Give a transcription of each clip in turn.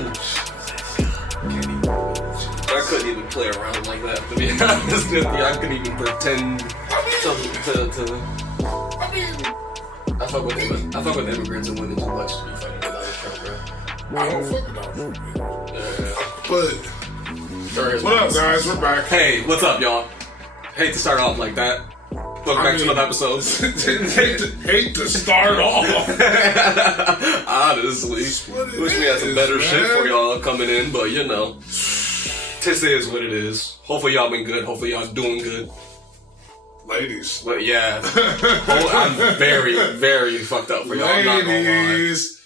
I couldn't even play around like that, to be honest with you. I couldn't even pretend to I fuck with immigrants and women too much to be fucking with Donald Trump, bro. I don't fuck with Donald Trump. But what up, guys? We're back. Hey, what's up, y'all? Hate to start off like that. Welcome back to another episode. hate to start off. Honestly, wish we had some better shit for y'all coming in, but you know, this is what it is. Hopefully y'all been good. Hopefully y'all doing good. Ladies. But yeah, I'm very, very fucked up for y'all. Ladies.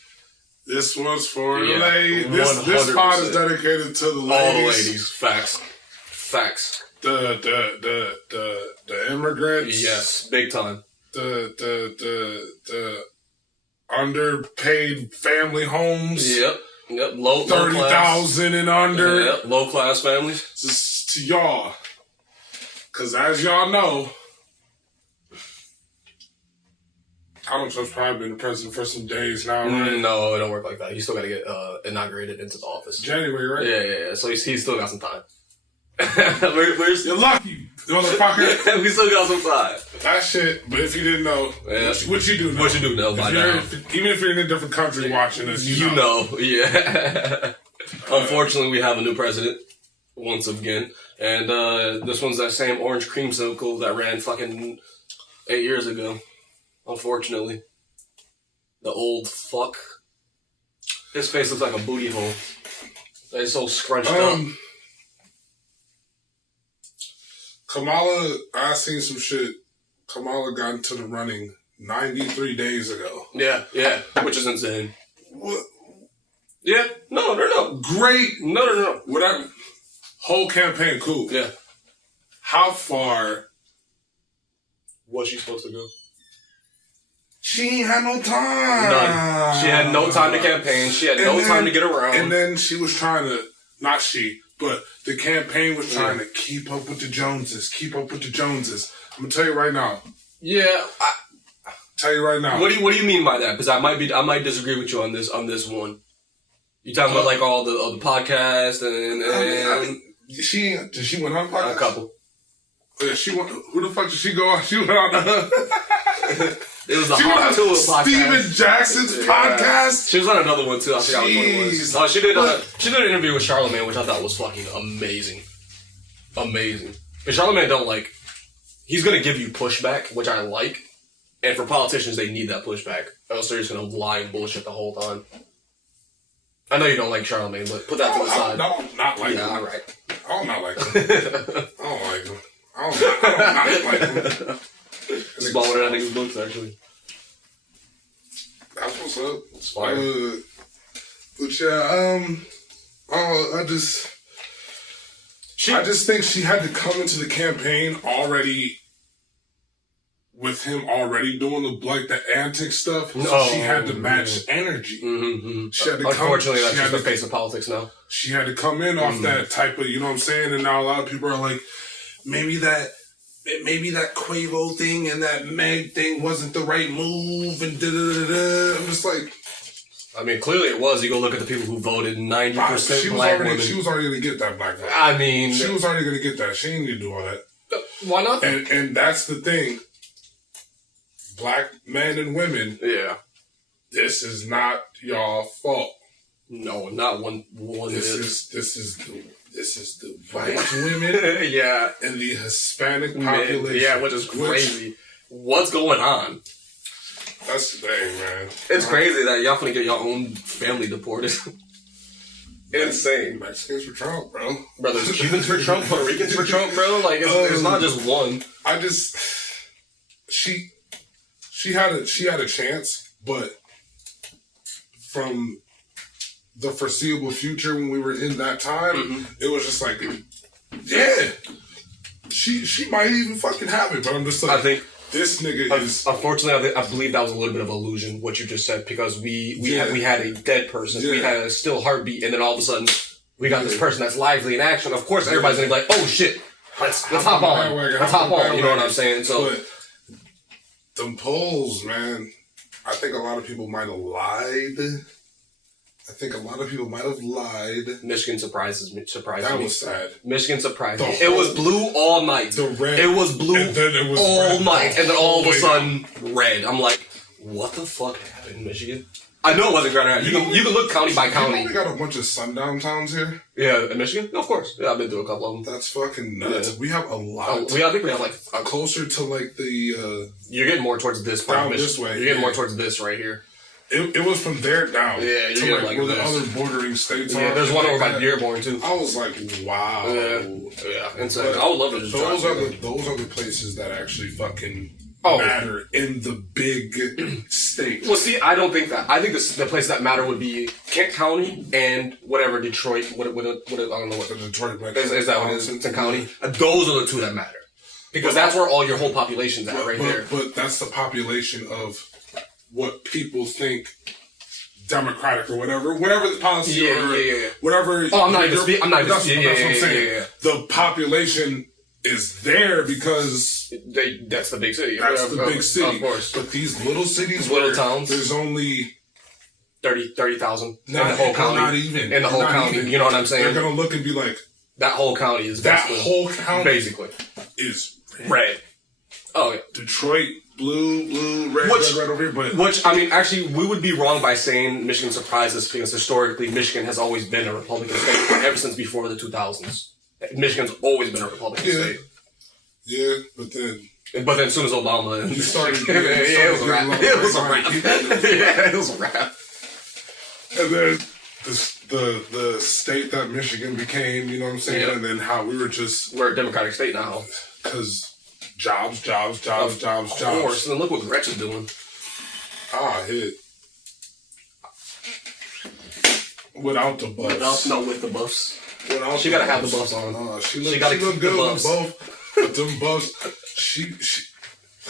This one's for the ladies. This pod is dedicated to the ladies. All the ladies. Facts. The immigrants. Yes, big time. The underpaid family homes. Yep. Low 30,000 and under. Yep. Low class families. Just to y'all, because as y'all know, Donald Trump's probably been the president for some days now, right? No, it don't work like that. You still got to get inaugurated into the office. January, right? Yeah. So he's still got some time. You're lucky, motherfucker. We still got some time. That shit, but if you didn't know, what you do know. What you do know by now. Even if you're in a different country watching this, you know. Yeah. Unfortunately, we have a new president once again. And this one's that same orange creamsicle that ran fucking 8 years ago. Unfortunately. The old fuck. His face looks like a booty hole. It's so scrunched up. Kamala, I seen some shit. Kamala got into the running 93 days ago. Yeah, which is insane. What? Yeah, no. Great. No. Whatever. Whole campaign, cool. Yeah. How far was she supposed to go? She ain't had no time. None. She had no time to campaign. She had no time to get around. And then she was trying to, not she, but the campaign was trying to keep up with the Joneses. I'm gonna tell you right now. Yeah, tell you right now. What do you mean by that? Because I might disagree with you on this one. You talking about like all the podcasts and I mean, she went on a podcast? A couple. Yeah, who the fuck did she go on? She went on it was a Hot Tour podcast. Steven Jackson's podcast? She was on another one too. I forgot which one it was. No, she did an interview with Charlamagne, which I thought was fucking amazing. But Charlamagne don't like, he's gonna give you pushback, which I like. And for politicians, they need that pushback. Else they're just gonna lie and bullshit the whole time. I know you don't like Charlamagne, but put that to the side. No, not like him. Yeah, alright. I don't not like him. I don't like him. It's about one of that nigga's books, actually. That's what's up. It's fire. But yeah, I just think she had to come into the campaign already with him already doing the antic stuff. So she had to match energy. Mm-hmm. She had to Unfortunately, that's just the face of politics now. She had to come in off that type of, you know what I'm saying? And now a lot of people are like, maybe that Quavo thing and that Meg thing wasn't the right move and da-da-da-da. I'm just like... I mean, clearly it was. You go look at the people who voted 90% black women. She was already going to get that black vote. I mean... She was already going to get that. She didn't need to do all that. Why not? And that's the thing. Black men and women... Yeah. This is not y'all fault. No, not one This is the white women yeah. and the Hispanic population. Yeah, which is crazy. What's going on? That's the thing, man. It's crazy that y'all finna get your own family deported. Insane. Mexicans for Trump, bro. There's Cubans for Trump, Puerto Ricans for Trump, bro. Like, it's not just one. She had a chance, but from the foreseeable future when we were in that time, it was just like, yeah, she might even fucking have it, but I'm just like, I think this nigga is... Unfortunately, I believe that was a little bit of illusion, what you just said, because we had a dead person, we had a still heartbeat, and then all of a sudden, we got this person that's lively in action. Of course, everybody's gonna be like, oh shit, let's hop on. Let's hop on, you know what I'm saying? So, but them polls, man, I think a lot of people might have lied I think a lot of people might have lied. Michigan surprised me. That was sad. Michigan surprised me. The It was blue all night. The red. It was blue And then it was all red night. And then all of a way sudden, red. I'm like, what the fuck happened in Michigan? I know it wasn't Grand Rapids. You can look county by county. We got a bunch of sundown towns here. Yeah, in Michigan? Of course. Yeah, I've been through a couple of them. That's fucking nuts. Yeah. We have a lot. I think we have like... Closer to like the... You're getting more towards this part down of Michigan. this way. You're getting more towards this right here. It was from there down. Yeah, to you're like like where the this. other bordering states are. Yeah, there's one over by Dearborn too. I was like, wow. Yeah. And so I would love to just those drive are those are the places that actually fucking matter in the big state. Well, see, I don't think that. I think the place that matter would be Kent County and whatever Detroit. What I don't know what The Detroit is that. What it is? It's a county. Those are the two that matter because that's where all your whole population's at, right there. But that's the population of what people think Democratic or whatever the policy Yeah. whatever. Oh, I'm not even speaking. I'm not even. That's what I'm saying. Yeah. The population is there because That's the big city. that's the big city. Of course. But these little cities, Little where towns. there's only 30,000 in the whole county. Not even in the whole not county. even. You know what I'm saying? They're gonna look and be like, that whole county is that basically- whole county basically is red. Oh yeah. Detroit, blue, red over here. But Which, I mean, actually, we would be wrong by saying Michigan surprised us because historically Michigan has always been a Republican state ever since before the 2000s. Michigan's always been a Republican state. Yeah, but then as soon as Obama... you started... it was a wrap. It was a wrap. Yeah, it was a wrap. And then the state that Michigan became, you know what I'm saying? Yeah. And then how we were just... We're a Democratic state now. Because jobs. Of course. And look what Gretchen's doing. Hit. Without the buffs. With the buffs. Without She gotta have the buffs on. She gotta look keep good the with buffs. both. But them buffs, she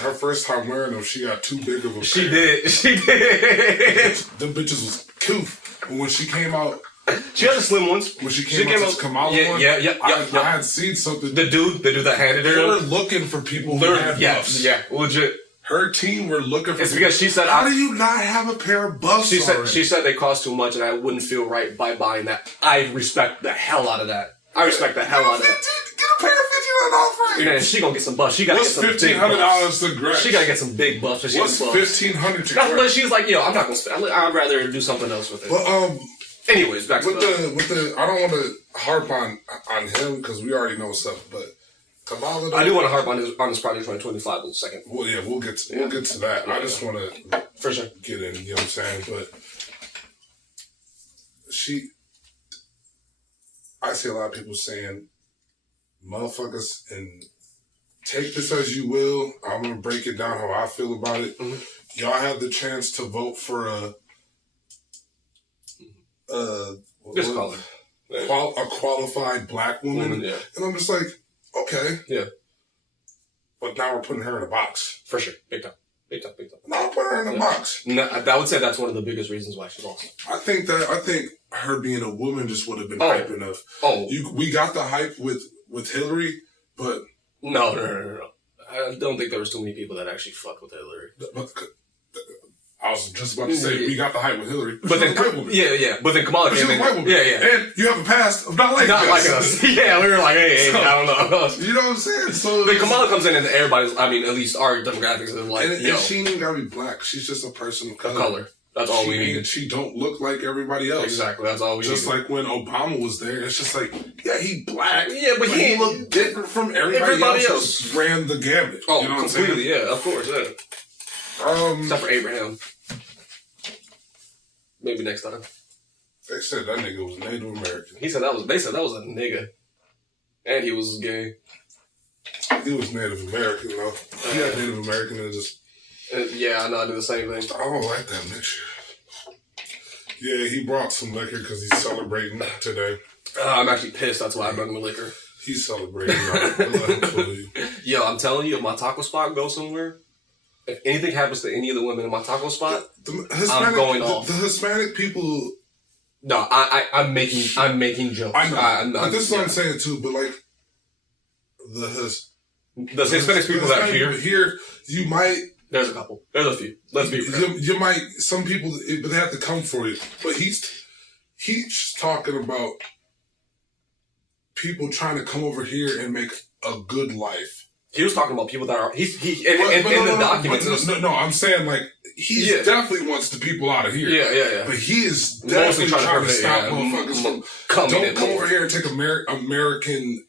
her first time wearing them, she got too big of a She pair. did. Them bitches was cute. But when she came out, She had the slim ones. when she came out, Kamala one, Yeah. I had seen something. The dude that handed They her. were looking for people who had buffs. Yeah, legit. Her team were looking for It's people. because she said, how do you not have a pair of buffs already? she said they cost too much and I wouldn't feel right by buying that. I respect the hell out of that. I respect the hell out of that. Get a pair of $1,500 frames. Man, she gonna get some buffs. She gotta What's get some big buffs. $1,500 to Gretch? She gotta get some big buffs. So What's $1,500 to But Gretch? she's like, yo, I'm not gonna spend. I'd rather do something else with it. But anyways, back to with the I don't want to harp on him because we already know stuff. But Kamala, though, I do want to harp on this project 2025 in a second. Well, yeah, we'll get to that. I just want to for sure get in. You know what I'm saying? But I see a lot of people saying, motherfuckers, and take this as you will. I'm gonna break it down how I feel about it. Mm-hmm. Y'all had the chance to vote for a qualified black woman, yeah. And I'm just like, okay, yeah, but now we're putting her in a box. for sure, big time. Now we're putting her in a box. No, I would say that's one of the biggest reasons why she lost. I think her being a woman just would have been hype enough. We got the hype with Hillary, but no. I don't think there was too many people that actually fucked with Hillary. I was just about to say we got the hype with Hillary, but then but then Kamala came in. And you have a past of not liking us. Yeah, we were like, hey, so, I don't know. You know what I'm saying? So then Kamala comes in and everybody's, I mean, at least our demographics is like, and she ain't gotta be black. She's just a person of color. That's all we need. She don't look like everybody else. Exactly, that's all we need. Just like when Obama was there, it's just like, yeah, he black. Yeah, but he looked different from everybody else. Ran the gambit. Oh, you know completely, yeah, of course, yeah. Except for Abraham. Maybe next time. They said that nigga was Native American. They said that was a nigga. And he was gay. He was Native American, though. He had Native American and just... yeah, I know, I do the same thing. I don't like that mixture. Yeah, he brought some liquor because he's celebrating today. I'm actually pissed, that's why I brought him the liquor. He's celebrating. Let him you. Yo, I'm telling you, if my taco spot goes somewhere, if anything happens to any of the women in my taco spot, I'm going off. The Hispanic people... No, I'm making jokes. I know. This is what I'm saying, too, but like... The Hispanic people that are here, you might... There's a couple. There's a few. Let's be real. You might... Some people, but they have to come for you. But he's talking about people trying to come over here and make a good life. He was talking about people that are in the documents. No, I'm saying like he definitely wants the people out of here. Yeah. But he is definitely trying to stop motherfuckers from don't come over here and take American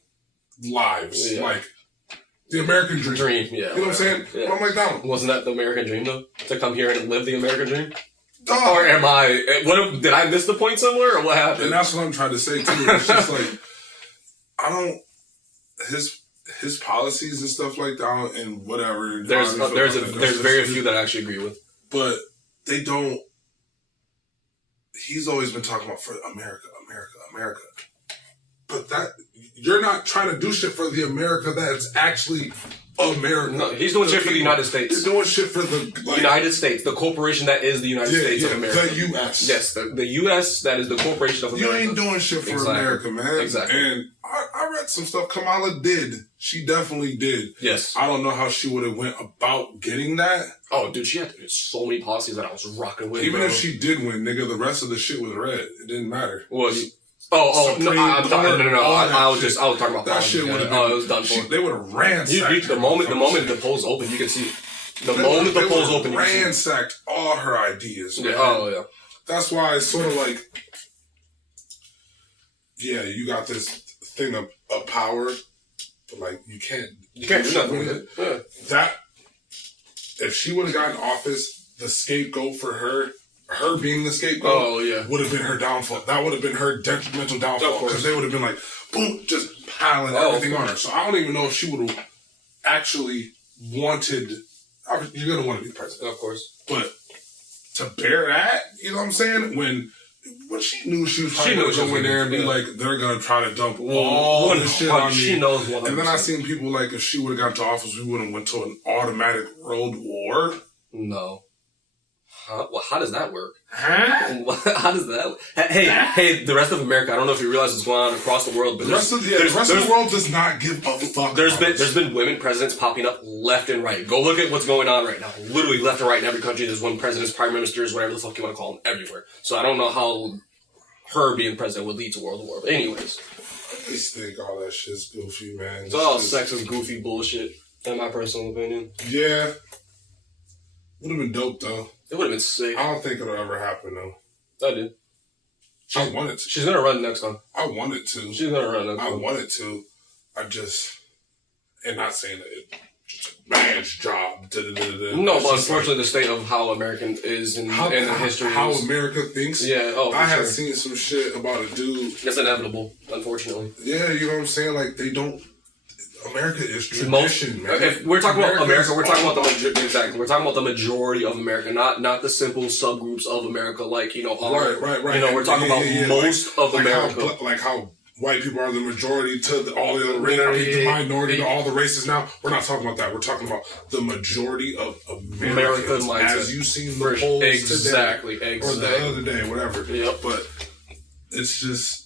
lives, like the American dream. Yeah, you know what I'm saying? Yeah. But I'm like, no, wasn't that the American dream though? To come here and live the American dream? Or am I? Did I miss the point somewhere, or what happened? And that's what I'm trying to say too. It's just like I don't his policies and stuff like that, and whatever. There's very few that I actually agree with, but they don't. He's always been talking about for America, but that you're not trying to do shit for the America that's actually America. No, he's doing shit for the United States. He's doing shit for the United States, the corporation that is the United States of America. The U.S. Yes, the U.S. that is the corporation of America. You ain't doing shit for America, man. Exactly. And I read some stuff Kamala did. She definitely did. Yes. I don't know how she would have went about getting that. Oh, dude, she had so many policies that I was rocking with. Even if she did win, nigga, the rest of the shit was red. It didn't matter. Well, no, I was talking about that shit would have been. It was done for. They would have ransacked. The moment the polls open, you can see. The moment the polls open, you can see. Ransacked all her ideas. Man. Yeah. Oh yeah. That's why it's sort of like, yeah, you got this thing of power, but like you can't do nothing with it. Yeah. That if she would have gotten office, the scapegoat for her being the scapegoat would have been her downfall. That would have been her detrimental downfall because they would have been like, boom, just piling everything on her. So I don't even know if she would have actually wanted. You're gonna want to be the president, of course, but to bear that, you know what I'm saying? When she knew she was probably going to go in there and be like, they're going to try to dump all the shit on me. She knows 100%. And then I seen people like, if she would have got to office, we would have went to an automatic world war. No. Well, how does that work? Huh? How does that work? Hey, the rest of America, I don't know if you realize what's going on across the world, but the rest of the world does not give a fuck. There's been women presidents popping up left and right. Go look at what's going on right now. Literally left and right in every country. There's one presidents, prime ministers, whatever the fuck you want to call them, everywhere. So I don't know how her being president would lead to world war. But anyways. I just think all that shit's goofy, man. It's all sexist, goofy bullshit, in my personal opinion. Yeah. Would have been dope, though. It would have been sick. I don't think it'll ever happen, though. I did. I want it to. She's going to run next time. I want it to. She's going to run next time. I want it to. And not saying that it's a bad job. No, but unfortunately, the state of how American is in the history. How America thinks. Yeah, I have seen some shit about a dude. It's inevitable, unfortunately. Yeah, you know what I'm saying? Like, they don't. America is tradition, man. If we're talking about America, we're talking about We're talking about the majority of America, not the simple subgroups of America, like right. You know, we're talking about most of America, like how white people are the majority to all the other races, the minority to all the races. Now we're not talking about that. We're talking about the majority of Americans, as you seen the polls exactly, or the other day, whatever. Yep. But it's just.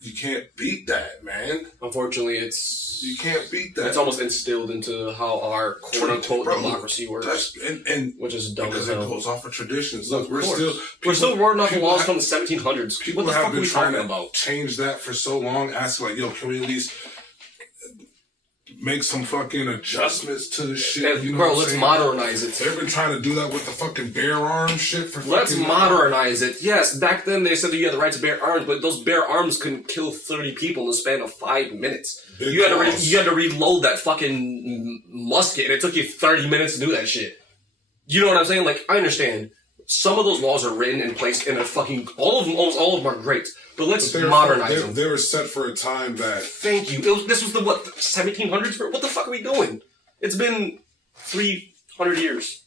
You can't beat that, man. Unfortunately, you can't beat that. It's almost instilled into how our quote-unquote democracy works, which is dumb as hell. Because it goes off of traditions. Look, we're still wording off laws from the 1700s. People what the have fuck been are we trying talking to about? Change that for so long. Asking like, yo, can we at least make some fucking adjustments to the shit? You know bro, let's modernize it. They've been trying to do that with the fucking bear arms shit for. Let's modernize it. Yes, back then they said that you had the right to bear arms, but those bear arms couldn't kill 30 people in the span of 5 minutes. You had to reload that fucking musket, and it took you 30 minutes to do that shit. You know what I'm saying? Like, I understand. Some of those laws are written and placed in a fucking... Almost all of them are great. But let's modernize them. They were set for a time that... Thank you. This was the, 1700s? What the fuck are we doing? It's been 300 years.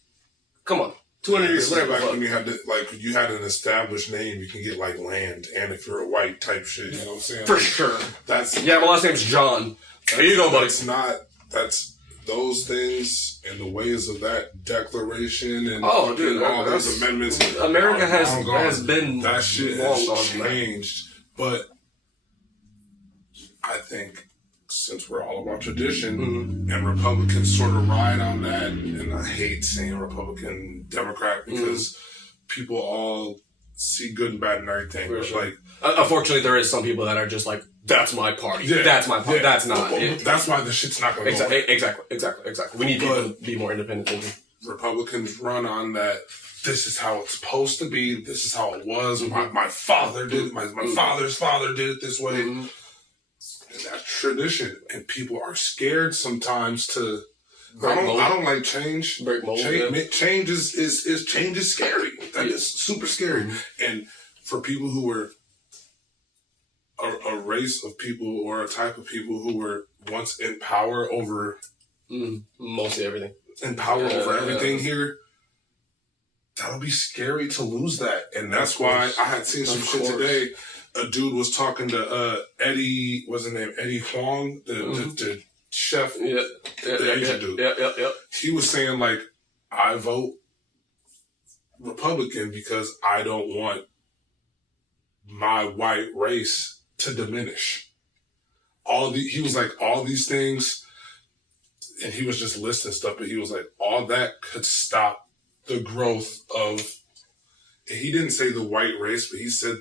Come on. 200 years, whatever. Back when you had you had an established name, you can get like land, and if you're a white type shit, you know what I'm saying? For sure. Yeah, my last name's John. There you go, buddy. That's those things and the ways of that declaration and all those amendments. America has been that shit has changed, but I think since we're all about tradition and Republicans sort of ride on that, and I hate saying Republican Democrat because people all see good and bad and everything. For but sure. like, unfortunately, there is some people that are just like, that's my party. Yeah, that's my party. Yeah. That's not. That's why the shit's not going to go. Exactly. We need people to be more independent. Republicans run on that. This is how it's supposed to be. This is how it was. My father did it. My father's father did it this way. And that's tradition. And people are scared sometimes to. I don't like change. Break mold. Change is scary. That is super scary. And for people who were a race of people or a type of people who were once in power over mostly everything. In power over everything here. That'll be scary to lose that. And that's why I had seen some shit today. A dude was talking to Eddie, what's his name? Eddie Huang, the chef. The Asian dude. Yeah. He was saying, like, I vote Republican because I don't want my white race to diminish. He was like, all these things, and he was just listing stuff, but he was like, all that could stop the growth of, he didn't say the white race, but he said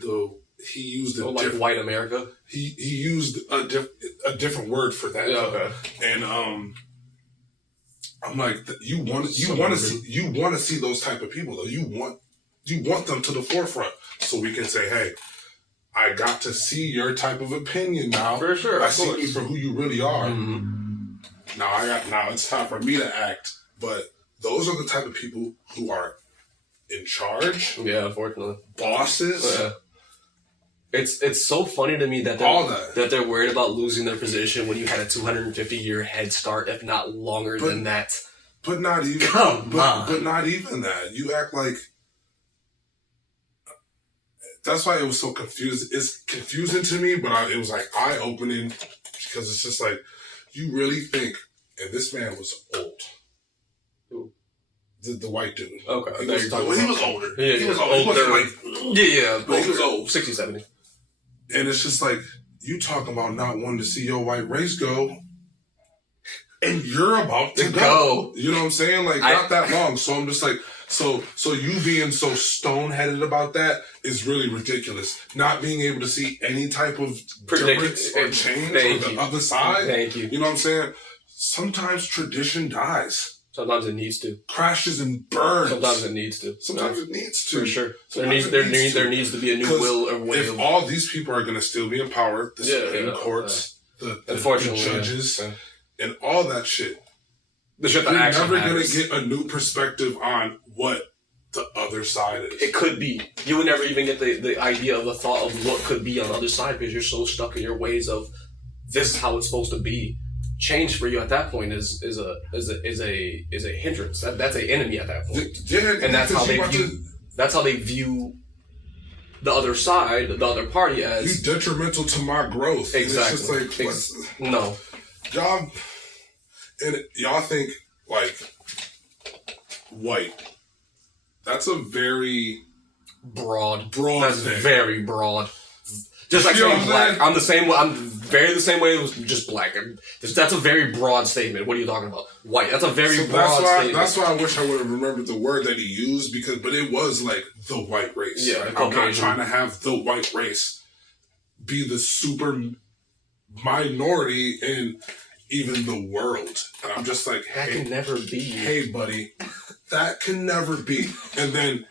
he used a like white America. He used a different word for that. Yeah, okay. And I'm like, you want to see those type of people though. You want them to the forefront so we can say, hey, I got to see your type of opinion now. For sure. I see you for who you really are. Now it's time for me to act. But those are the type of people who are in charge. Yeah, unfortunately. Bosses. Yeah. It's so funny to me that they're worried about losing their position when you had a 250-year head start, if not longer than that. But not even. But not even that. You act like. That's why it was so confusing. It's confusing to me, but it was like eye-opening because it's just like, you really think, and this man was old. Who? The white dude. Okay. He was older. Yeah, he was older. He wasn't like... Yeah. But he was old. 60, 70. And it's just like, you talking about not wanting to see your white race go, and you're about to go. You know what I'm saying? Like, not that long. So I'm just like... So you being so stone-headed about that is really ridiculous. Not being able to see any type of difference or change on the other side. Thank you. You know what I'm saying? Sometimes tradition dies. Sometimes it needs to. Crashes and burns. Sometimes it needs to. Sometimes it needs to. For sure. There needs to be a new will or way. If all these people are going to still be in power, the Supreme Courts, the judges, and all that shit, you're never going to get a new perspective on what the other side is. It could be. You would never even get the idea of the thought of what could be on the other side because you're so stuck in your ways of this is how it's supposed to be. Change for you at that point is a hindrance. That's an enemy at that point. Yeah, and that's how they view the other side, the other party as you detrimental to my growth. Exactly. And it's just like no. Y'all think like white. That's a very broad. That's thing. Very broad. Just like saying black. I'm the same way. I'm very the same way. It was just black. That's a very broad statement. What are you talking about? White. That's a very broad statement. That's why I wish I would have remembered the word that he used but it was like the white race. Yeah, right? I'm not trying to have the white race be the super minority in even the world. And I'm just like, that can never be. Hey, buddy, that can never be. And then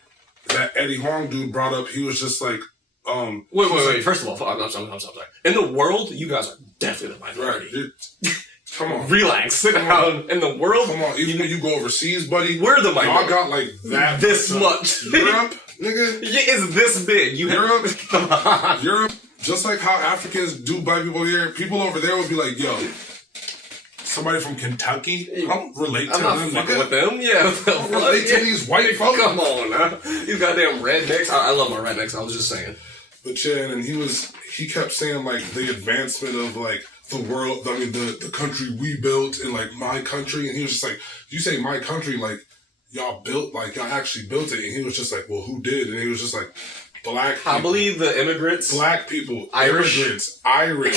that Eddie Huang dude brought up, he was just like, Wait. First of all, I'm sorry. In the world, you guys are definitely the minority. Right. Come on. Relax. Sit down. In the world. Come on. Even when you go overseas, buddy. We're the minority. Y'all got like that. This much. Europe, nigga. It's this big. Europe. Come on. Europe. Just like how Africans do black people here, people over there would be like, yo, somebody from Kentucky, I don't relate to them. I'm not fucking with them. Yeah. I don't relate to these white folks. Come on, huh? You goddamn rednecks. I love my rednecks. I was just saying. But yeah, and he kept saying like the advancement of like the world, I mean the country we built and like my country, and he was just like, you say my country, like y'all actually built it, and he was just like, well, who did? And he was just like, black people. I believe the immigrants, black people, Irish,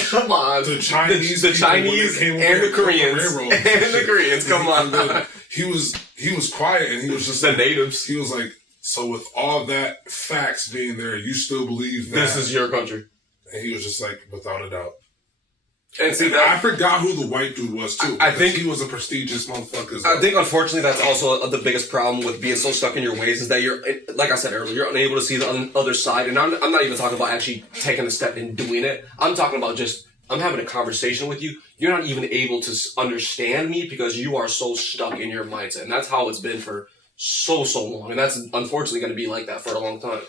come on, the Chinese, and the Koreans, Come on. He was quiet, and he was just the like, natives. He was like, So with all that facts being there, you still believe that this is your country. And he was just like, without a doubt. And see, I forgot who the white dude was too. I think he was a prestigious motherfucker. I think, unfortunately, that's also the biggest problem with being so stuck in your ways is that you're, like I said earlier, you're unable to see the other side. And I'm not even talking about actually taking a step and doing it. I'm talking about just, I'm having a conversation with you. You're not even able to understand me because you are so stuck in your mindset. And that's how it's been for so long. And that's unfortunately going to be like that for a long time.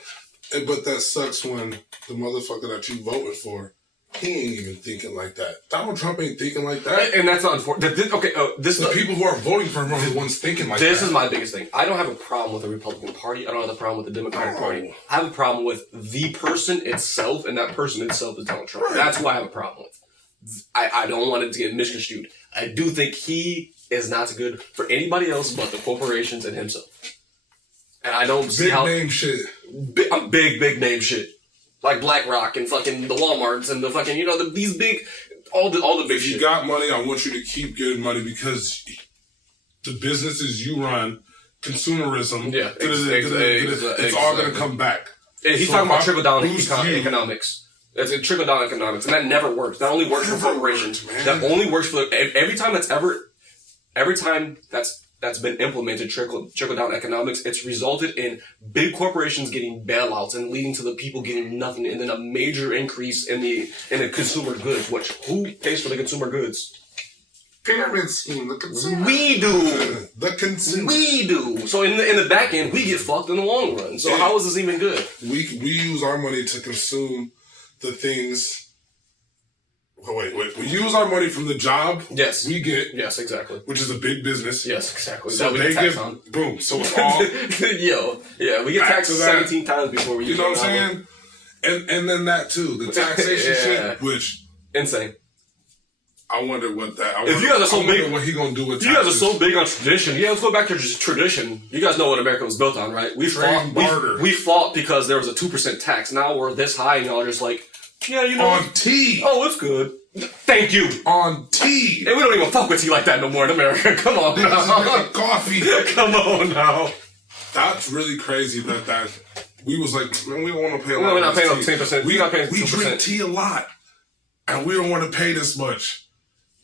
But that sucks when the motherfucker that you voted for, he ain't even thinking like that. Donald Trump ain't thinking like that. And that's not unfortunate. Okay, the people who are voting for him are the ones thinking like that. This is my biggest thing. I don't have a problem with the Republican Party. I don't have a problem with the Democratic Party. I have a problem with the person itself, and that person itself is Donald Trump. Right. That's who I have a problem with. I don't want it to get misconstrued. I do think he is not good for anybody else but the corporations and himself. And I don't see how... Big name shit. Big name shit. Like BlackRock and fucking the Walmarts and the fucking, these big, all the big shit. If you got money, I want you to keep getting money because the businesses you run, consumerism, it's all going to come back. And he's talking about trickle-down economics. It's a trickle-down economics, and that never works. That only works for corporations. That only works for, every time that's been implemented, trickle-down economics, it's resulted in big corporations getting bailouts and leading to the people getting nothing, and then a major increase in the consumer goods. Which, who pays for the consumer goods? Pyramid scheme, the consumer. We do. The consumer. We do. So in the back end, we get fucked in the long run. So how is this even good? We use our money to consume the things. Wait. We use our money from the job we get. Yes, exactly. Which is a big business. Yes, exactly. So they give, boom. So it's all... we get taxed 17 times before we use. You know what I'm saying? And then that too. The taxation shit, which... Insane. I wonder what that... If you guys are so big... what he gonna do with taxes. You guys are so big on tradition. Yeah, let's go back to just tradition. You guys know what America was built on, right? We fought because there was a 2% tax. Now we're this high and y'all are just like... Yeah, on tea. Oh, it's good. Thank you. On tea. And we don't even fuck with tea like that no more in America. Come on now. Coffee. Come on now. That's really crazy that we was like, man, we don't want to pay a lot. No, we're not paying 10%. We're not paying 2%. We drink tea a lot. And we don't want to pay this much.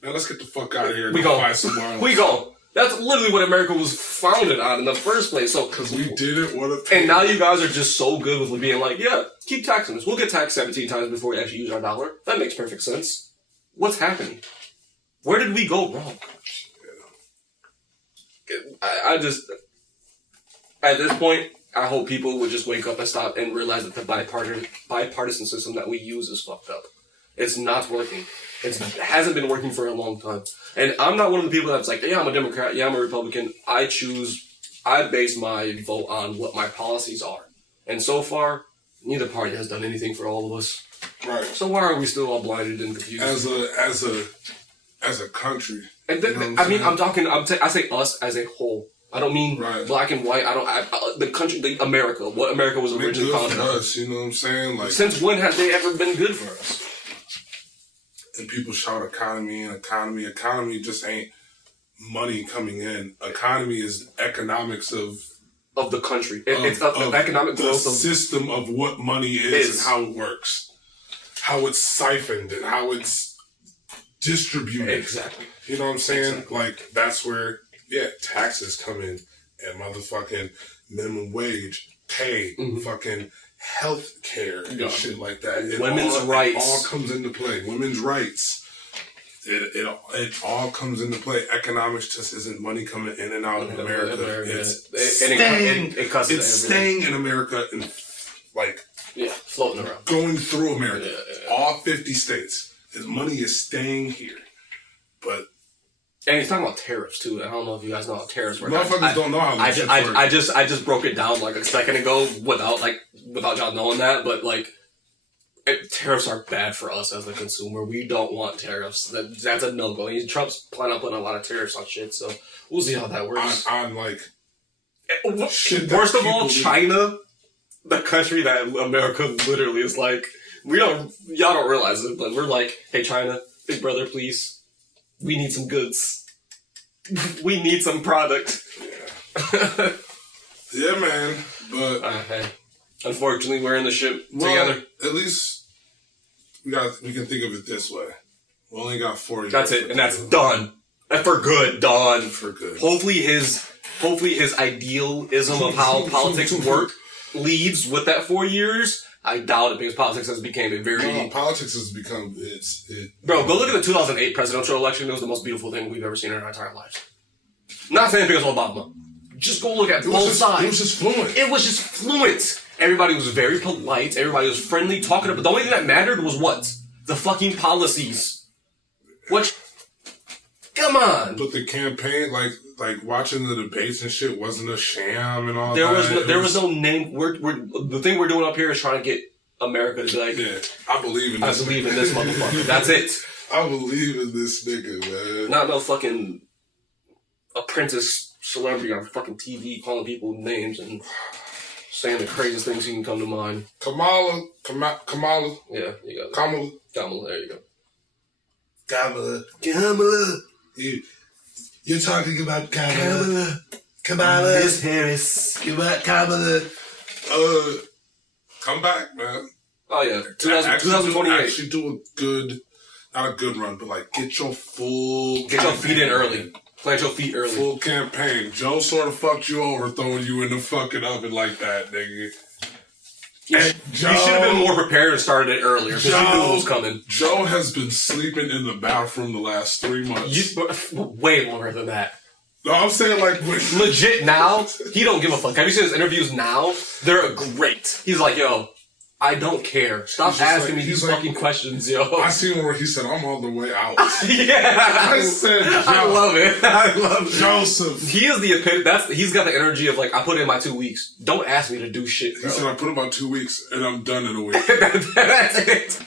Now let's get the fuck out of here. We go. Buy somewhere else. We go. That's literally what America was founded on in the first place. So, because we didn't want to pay. And now you guys are just so good with being like, yeah, keep taxing us. We'll get taxed 17 times before we actually use our dollar. That makes perfect sense. What's happening? Where did we go wrong? I just, at this point, I hope people would just wake up and stop and realize that the bipartisan system that we use is fucked up. It's not working. It hasn't been working for a long time. And I'm not one of the people that's like, yeah, I'm a Democrat, yeah, I'm a Republican. I base my vote on what my policies are. And so far, neither party has done anything for all of us. Right. So why are we still all blinded and confused? As a country. And I say us as a whole. I don't mean black and white. The country, America. What America was originally founded on. Us, you know what I'm saying? Like, since when have they ever been good for us? And people shout economy. Economy just ain't money coming in. Economy is economics of the country. It's economic growth. The system of what money is and how it works. How it's siphoned and how it's distributed. Exactly. You know what I'm saying? Exactly. Like, that's where, taxes come in and motherfucking minimum wage, pay, fucking health care and shit like that. Women's rights. It all comes into play. Women's rights. It all comes into play. Economics just isn't money coming in and out of America. It's staying in America and floating around. Going through America. All 50 states. His money is staying here. But and he's talking about tariffs too. I don't know if you guys know how tariffs work. Motherfuckers don't know how much I just broke it down like a second ago without y'all knowing that, but tariffs are bad for us as the consumer. We don't want tariffs. That's a no-go. Trump's planning on putting a lot of tariffs on shit, so we'll see how that works. Worst of all, China, the country that America literally is like, y'all don't realize it, but we're like, hey China, big brother, please. We need some goods. We need some product. Yeah, man. But hey. Unfortunately, we're in the ship together. At least we can think of it this way. We only got 4 years. That's it, and that's done. And for good, done. For good. Hopefully his idealism of how politics work leaves with that 4 years. I doubt it because politics has become a very... politics has become... Bro, go look at the 2008 presidential election. It was the most beautiful thing we've ever seen in our entire lives. Not saying because of Obama. Just go look at both sides. It was just fluent. It was just fluent. Everybody was very polite. Everybody was friendly, talking about... The only thing that mattered was what? The fucking policies. Which... Come on. But the campaign, like watching the debates and shit, wasn't a sham and all there that. There was no name. The thing we're doing up here is trying to get America to be like, yeah, I believe in this. I believe in this motherfucker. That's it. I believe in this nigga, man. Not no fucking apprentice celebrity on fucking TV calling people names and saying the craziest things you can come to mind. Kamala. Yeah, you got it. Kamala, there you go. Kamala. You're talking about Kamala. Miss Harris. Kamala. Come back, man. Oh yeah, 2028. Actually do not a good run, but like get your feet in early. Plant your feet early. Full campaign. Joe sort of fucked you over, throwing you in the fucking oven like that, nigga. You should have been more prepared and started it earlier because you knew it was coming. Joe has been sleeping in the bathroom the last 3 months. Way longer than that. No, I'm saying like... Legit now, he don't give a fuck. Have you seen his interviews now? They're great. He's like, yo, I don't care. Stop asking me these fucking questions, yo. I seen one where he said, I'm on the way out. Yeah. I said, I love it. I love it. Joseph. He is the epitome. He's got the energy of like, I put in my 2 weeks. Don't ask me to do shit, bro. He said, I put in my 2 weeks and I'm done in a week. That's it.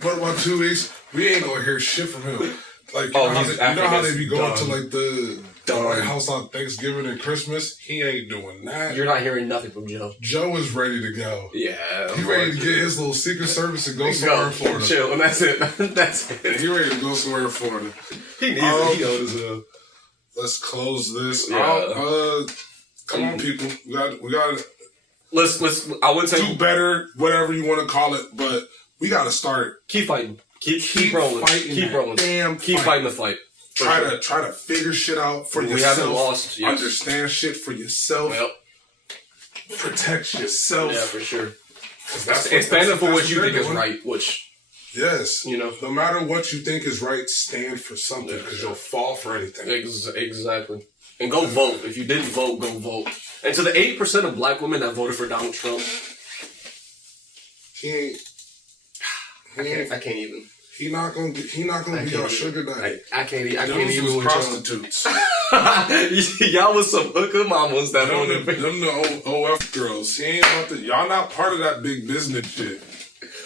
Put in my 2 weeks, we ain't gonna hear shit from him. Like, you know how they be going to like the White House on Thanksgiving and Christmas? He ain't doing that. You're not hearing nothing from Joe. Joe is ready to go. Yeah. He ready to get his little Secret Service and go somewhere in Florida. Chill, and that's it. That's it. He ready to go somewhere in Florida. He needs it. He owes it. Let's close this out. Come on, people. We got Let's. I wouldn't say do better, whatever you want to call it, but we got to start. Keep fighting. Keep rolling. Keep rolling. Keep fighting the fight. Try to figure shit out for yourself. We haven't lost. Yes. Understand shit for yourself. Yep. Protect yourself. Yeah, for sure. Stand up for what you think is right. Which. Yes. You know. No matter what you think is right, stand for something because you'll fall for anything. Exactly. And go vote. If you didn't vote, go vote. And to the 8% of black women that voted for Donald Trump, I can't even. He not gonna be our sugar daddy. I can't even. Prostitutes. Y'all was some hooker mamas that voted for them the OF girls. He ain't about to. Y'all not part of that big business shit.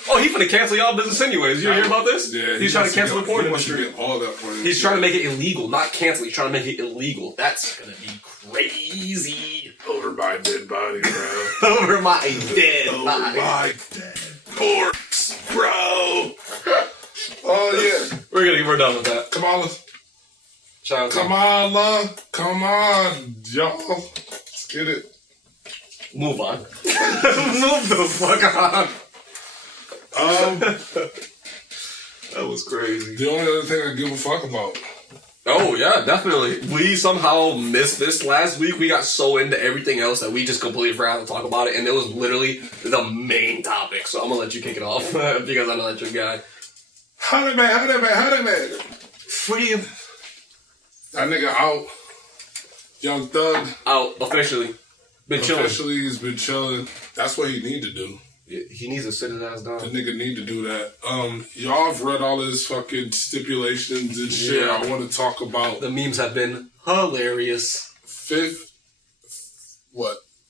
Oh, he finna cancel y'all business anyways. You hear about this? Yeah, he's trying to cancel the porn industry. All that porn industry. He's trying to make it illegal, not cancel. He's trying to make it illegal. That's gonna be crazy. Over my dead body, bro. Over my dead body. My dead corpse, bro. Oh yeah, we're done with that. Kamala. Come on, y'all. Let's get it. Move on. Move the fuck on. That was crazy. The only other thing I give a fuck about. Oh yeah, definitely. We somehow missed this last week. We got so into everything else that we just completely forgot to talk about it, and it was literally the main topic. So I'm gonna let you kick it off because I know that's your guy. How that man? Free him. That nigga out. Young Thug. Out, officially. Officially, he's been chilling. That's what he need to do. He needs to sit his ass down. The nigga need to do that. Y'all have read all his fucking stipulations and shit. Yeah. I want to talk about. The memes have been hilarious.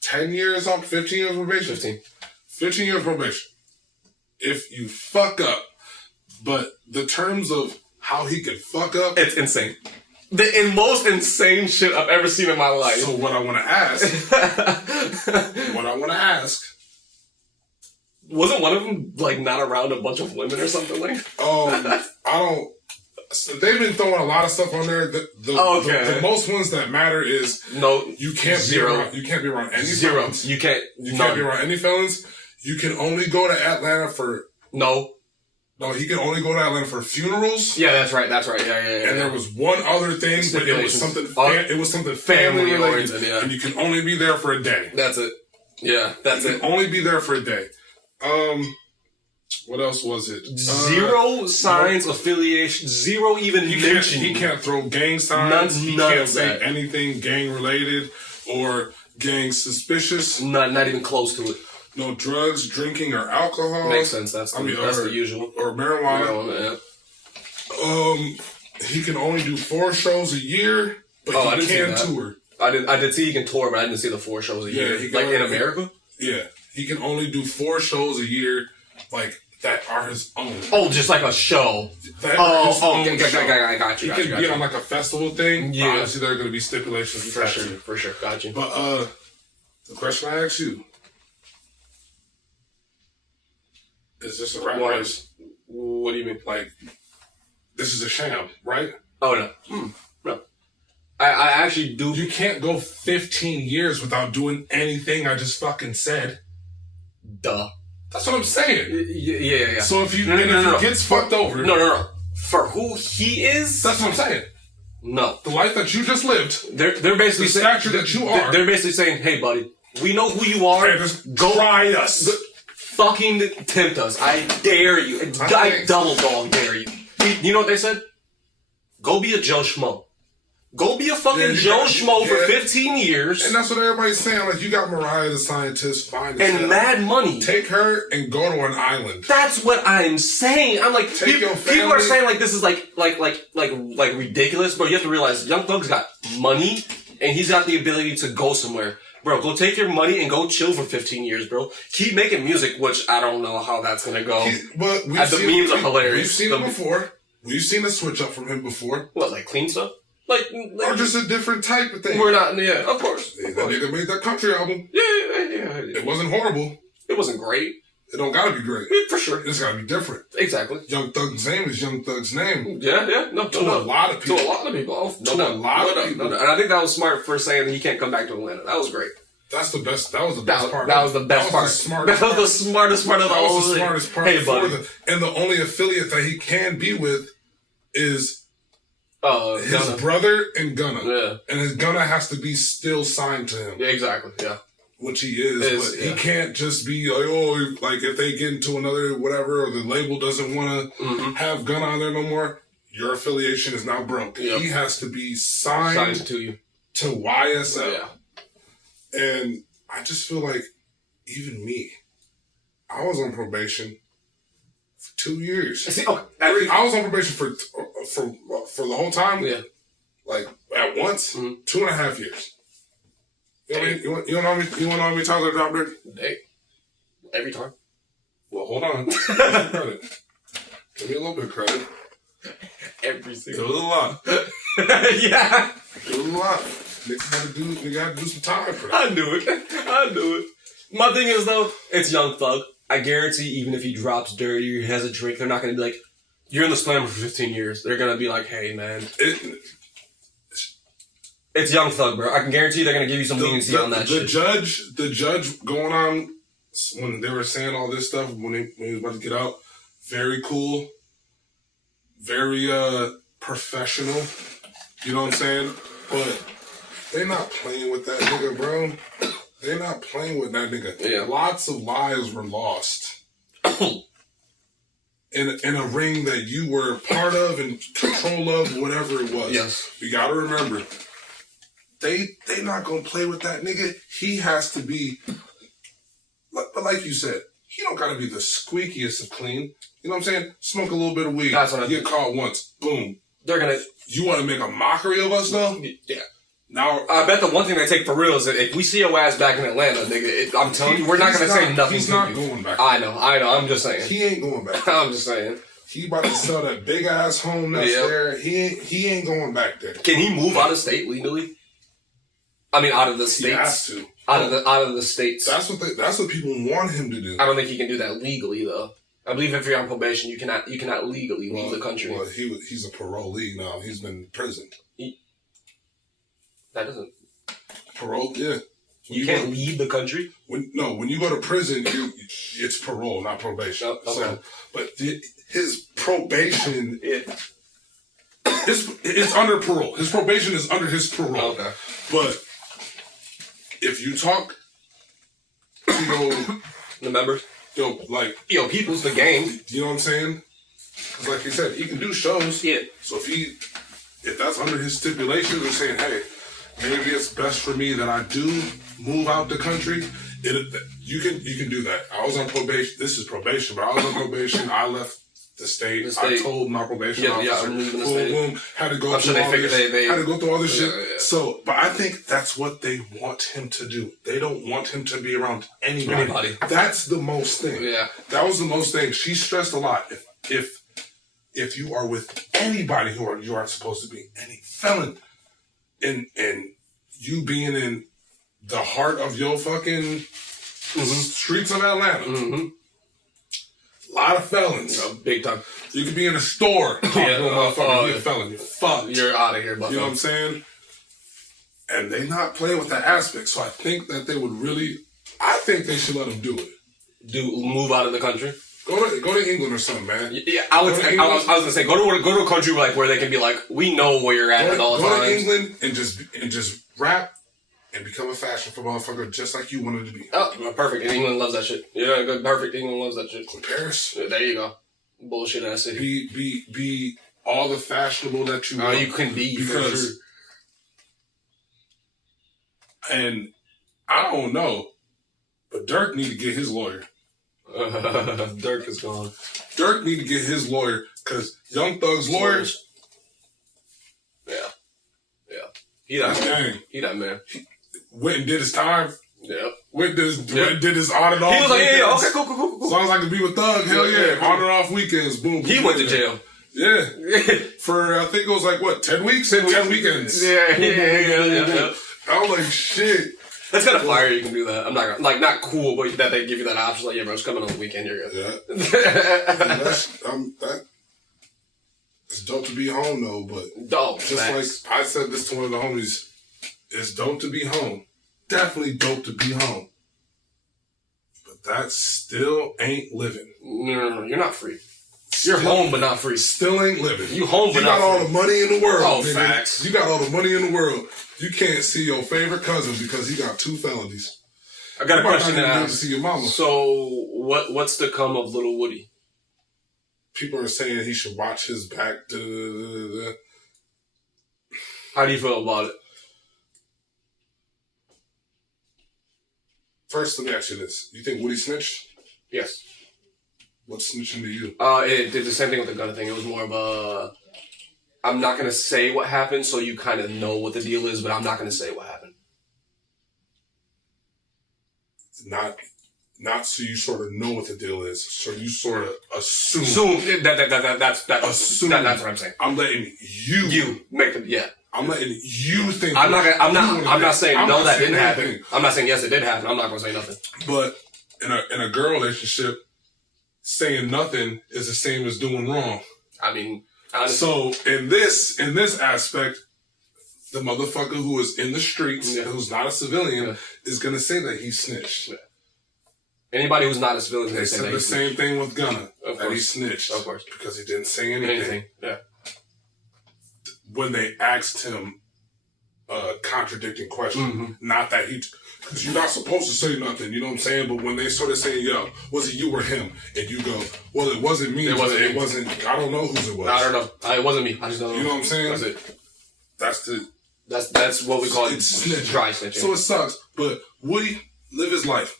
10 years on 15 years probation? 15 years probation. If you fuck up, but the terms of how he could fuck up. It's insane. The most insane shit I've ever seen in my life. So what I want to ask. Wasn't one of them like not around a bunch of women or something like? I So they've been throwing a lot of stuff on there. The most ones that matter is you can't be around any felons. You can't be around any felons. You can only go to Atlanta for he can only go to Atlanta for funerals. Yeah, that's right. Yeah. And there was one other thing, but it was something family related, and you can only be there for a day. That's it. Yeah, that's it. You can only be there for a day. What else was it? Zero signs, affiliation, zero even mention. He can't throw gang signs. He can't say anything gang related or gang suspicious. Not even close to it. No drugs, drinking, or alcohol. Makes sense. That's the usual. Or marijuana. Yeah. He can only do 4 shows a year, but he can tour. I did see he can tour, but I didn't see the 4 shows a year. Like in America? Yeah. He can only do 4 shows a year, like, that are his own. Oh, just like a show. I got you. He can be on like a festival thing. Yeah. Obviously, there are going to be stipulations. For sure. Got you. But the question I asked you, is this a rap race? What do you mean? Like, this is a sham, right? Oh, no. No. I actually do. You can't go 15 years without doing anything I just fucking said. Duh. That's what I'm saying. Yeah. So if he gets fucked over... No. For who he is... That's what I'm saying. No. The life that you just lived... They're basically saying... The stature that you are... They're basically saying, hey, buddy, we know who you are. Just go try us. Fucking tempt us. I dare you. I double dog dare you. You know what they said? Go be a Joe Schmo. Go be a fucking Joe Schmo for 15 years. And that's what everybody's saying. Like, you got Mariah the Scientist, fine and mad money. Take her and go to an island. That's what I'm saying. I'm like, people are saying like this is like ridiculous, but you have to realize Young Thug's got money and he's got the ability to go somewhere. Bro, go take your money and go chill for 15 years, bro. Keep making music, which I don't know how that's gonna go. But the memes are hilarious. We've seen it before. We've seen a switch up from him before. What, like clean stuff? Like or just a different type of thing. We're not, of course. That nigga made that country album. Yeah. It wasn't horrible. It wasn't great. It don't gotta be great. Yeah, for sure. It's gotta be different. Exactly. Young Thug's name is Young Thug's name. Yeah. No, to a lot of people. To a lot of people. And I think that was smart for saying that he can't come back to Atlanta. That was great. That's the best. That was the best part. That was the best part. That was the smartest part of the whole thing. That was the smartest part. Hey, buddy. And the only affiliate that he can be with is his brother and Gunna. Yeah. And his Gunna has to be still signed to him. Yeah, exactly. Yeah. Which he is. But he can't just be like, like if they get into another whatever, or the label doesn't want to have Gunna on there no more, your affiliation is now broke. Yep. He has to be signed to you. To YSL. Yeah. And I just feel like even me, I was on probation for 2 years. See, I was on probation for the whole time. Yeah. Like at once, 2.5 years. You know what I mean? You want to know how many times I dropped it? Hey, every time. Well, hold on. Give me credit. Give me a little bit of credit. Every single. It was a lot. Yeah. It was a lot. Nigga had to do some time for that. I knew it. My thing is though, it's Young Thug. I guarantee even if he drops dirty or he has a drink, they're not going to be like, you're in the slammer for 15 years. They're going to be like, hey man. It's Young Thug, bro. I can guarantee they're going to give you some leniency on that shit. The judge going on, when they were saying all this stuff, when he was about to get out, very cool. Very professional. You know what I'm saying? But they're not playing with that nigga, bro. They're not playing with that nigga. Yeah. Lots of lives were lost. in a ring that you were part of and control of, whatever it was. Yes. You gotta remember, they not gonna play with that nigga. He has to be, but like you said, he don't gotta be the squeakiest of clean. You know what I'm saying? Smoke a little bit of weed. That's what I get caught once. Boom. They're gonna. You want to make a mockery of us, though? Yeah. Now, I bet the one thing they take for real is that if we see your ass back in Atlanta, nigga, I'm telling you, we're not gonna say nothing. He's not going back. I know. I'm just saying. He ain't going back. I'm just saying. He about to sell that big ass home that's there. He ain't going back there. Can he move out of state legally? I mean, out of the states. He has to. Out of the states. That's what people want him to do. I don't think he can do that legally though. I believe if you're on probation, you cannot legally leave the country. Well, he's a parolee now. He's been in prison. That doesn't... Parole, yeah. You can't leave the country? When you go to prison, it's parole, not probation. Oh, okay. So, but his probation... It's under parole. His probation is under his parole. Oh, okay. But if you talk to the members, people's the gang. You know what I'm saying? Because like you said, he can do shows. Yeah. So if that's under his stipulations, they're saying, hey, maybe it's best for me that I do move out the country. You can do that. I was on probation. This is probation, but I was on probation. I left the state. I told my probation officer, I'm leaving the state. Had to go through all this. Had to go through all this shit. Yeah. So, but I think that's what they want him to do. They don't want him to be around anybody. That's the most thing. Yeah, that was the most thing. She stressed a lot. If you are with anybody you aren't supposed to be, any felon, and you being in the heart of your fucking streets of Atlanta. Mm-hmm. A lot of felons. Big time. You could be in a store. Be a felon. You're fucked. You're out of here, buddy. You know what I'm saying? And they not play with that aspect. So I think that they would really... I think they should let them do it. Move out of the country? Go to England or something, man. Yeah, I was gonna say, go to a country where they can be like, we know where you're at all the time. Go to England and just rap and become a fashion for motherfucker just like you wanted to be. Oh, perfect. England loves that shit. Yeah, good. Perfect. England loves that shit. Paris. Yeah, there you go. Bullshit ass city. Be all the fashionable that you want. You can be, because. And I don't know, but Dirk need to get his lawyer. Dirk is gone. Dirk need to get his lawyer because Young Thug's lawyers. Yeah. He that man. He went and did his time. Yep. Went and did his on and off. He was like, weekends. yeah, okay, cool. As long as I can be with Thug, hell yeah. On and off weekends, boom. He went to jail. Yeah. For, I think it was like, what, 10 weeks? 10 weekends. Yeah. I was like, shit. That's kind of fire you can do that. I'm not, not cool, but that they give you that option. Like, yeah, bro, it's coming on the weekend, you're good. Yeah. It's dope to be home, though, but just facts. Like I said this to one of the homies, it's dope to be home. Definitely dope to be home. But that still ain't living. No, you're not free. You're home, but not free. Still ain't living. You home, but not free. You got all the money in the world. Oh, nigga. facts. You got all the money in the world. You can't see your favorite cousin because he got 2 felonies. I got a question to ask. To see your mama. So, what's the come of Little Woody? People are saying he should watch his back. How do you feel about it? First, let me ask you this. You think Woody snitched? Yes. What's snitching to you? It did the same thing with the gun thing. It was more of a... I'm not going to say what happened, so you kind of know what the deal is, but I'm not going to say what happened. Not so you sort of know what the deal is, so you sort of assume. That's what I'm saying. I'm letting you make it. Yeah. I'm letting you think. I'm not saying no, that didn't happen. I'm not saying yes, it did happen. I'm not going to say nothing. But in a girl relationship, saying nothing is the same as doing wrong. I mean, honestly. So in this aspect, the motherfucker who is in the streets, who's not a civilian, is going to say that he snitched. Yeah. Anybody who's not a civilian, they said the same thing with Gunna. That he snitched. Of course. Because he didn't say anything. Yeah. When they asked him a contradicting question, not that he... Because you're not supposed to say nothing, you know what I'm saying? But when they started saying, yo, was it you or him? And you go, well, it wasn't me. It wasn't... I don't know whose it was. I don't know. It wasn't me. I just don't know. You know what I'm saying? That's it. That's what we call it. Dry snitching. So it sucks. But Woody, live his life.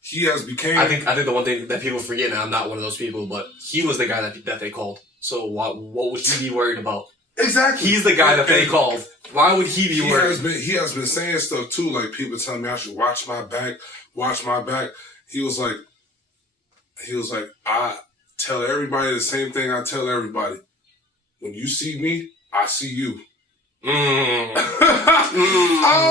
He has became... I think the one thing that people forget, and I'm not one of those people, but he was the guy that they called. So what would he be worried about? Exactly. He's the guy that they called. Why would he be worried? He has been saying stuff too, like people telling me I should watch my back. He was like, I tell everybody the same thing I tell everybody. When you see me, I see you. I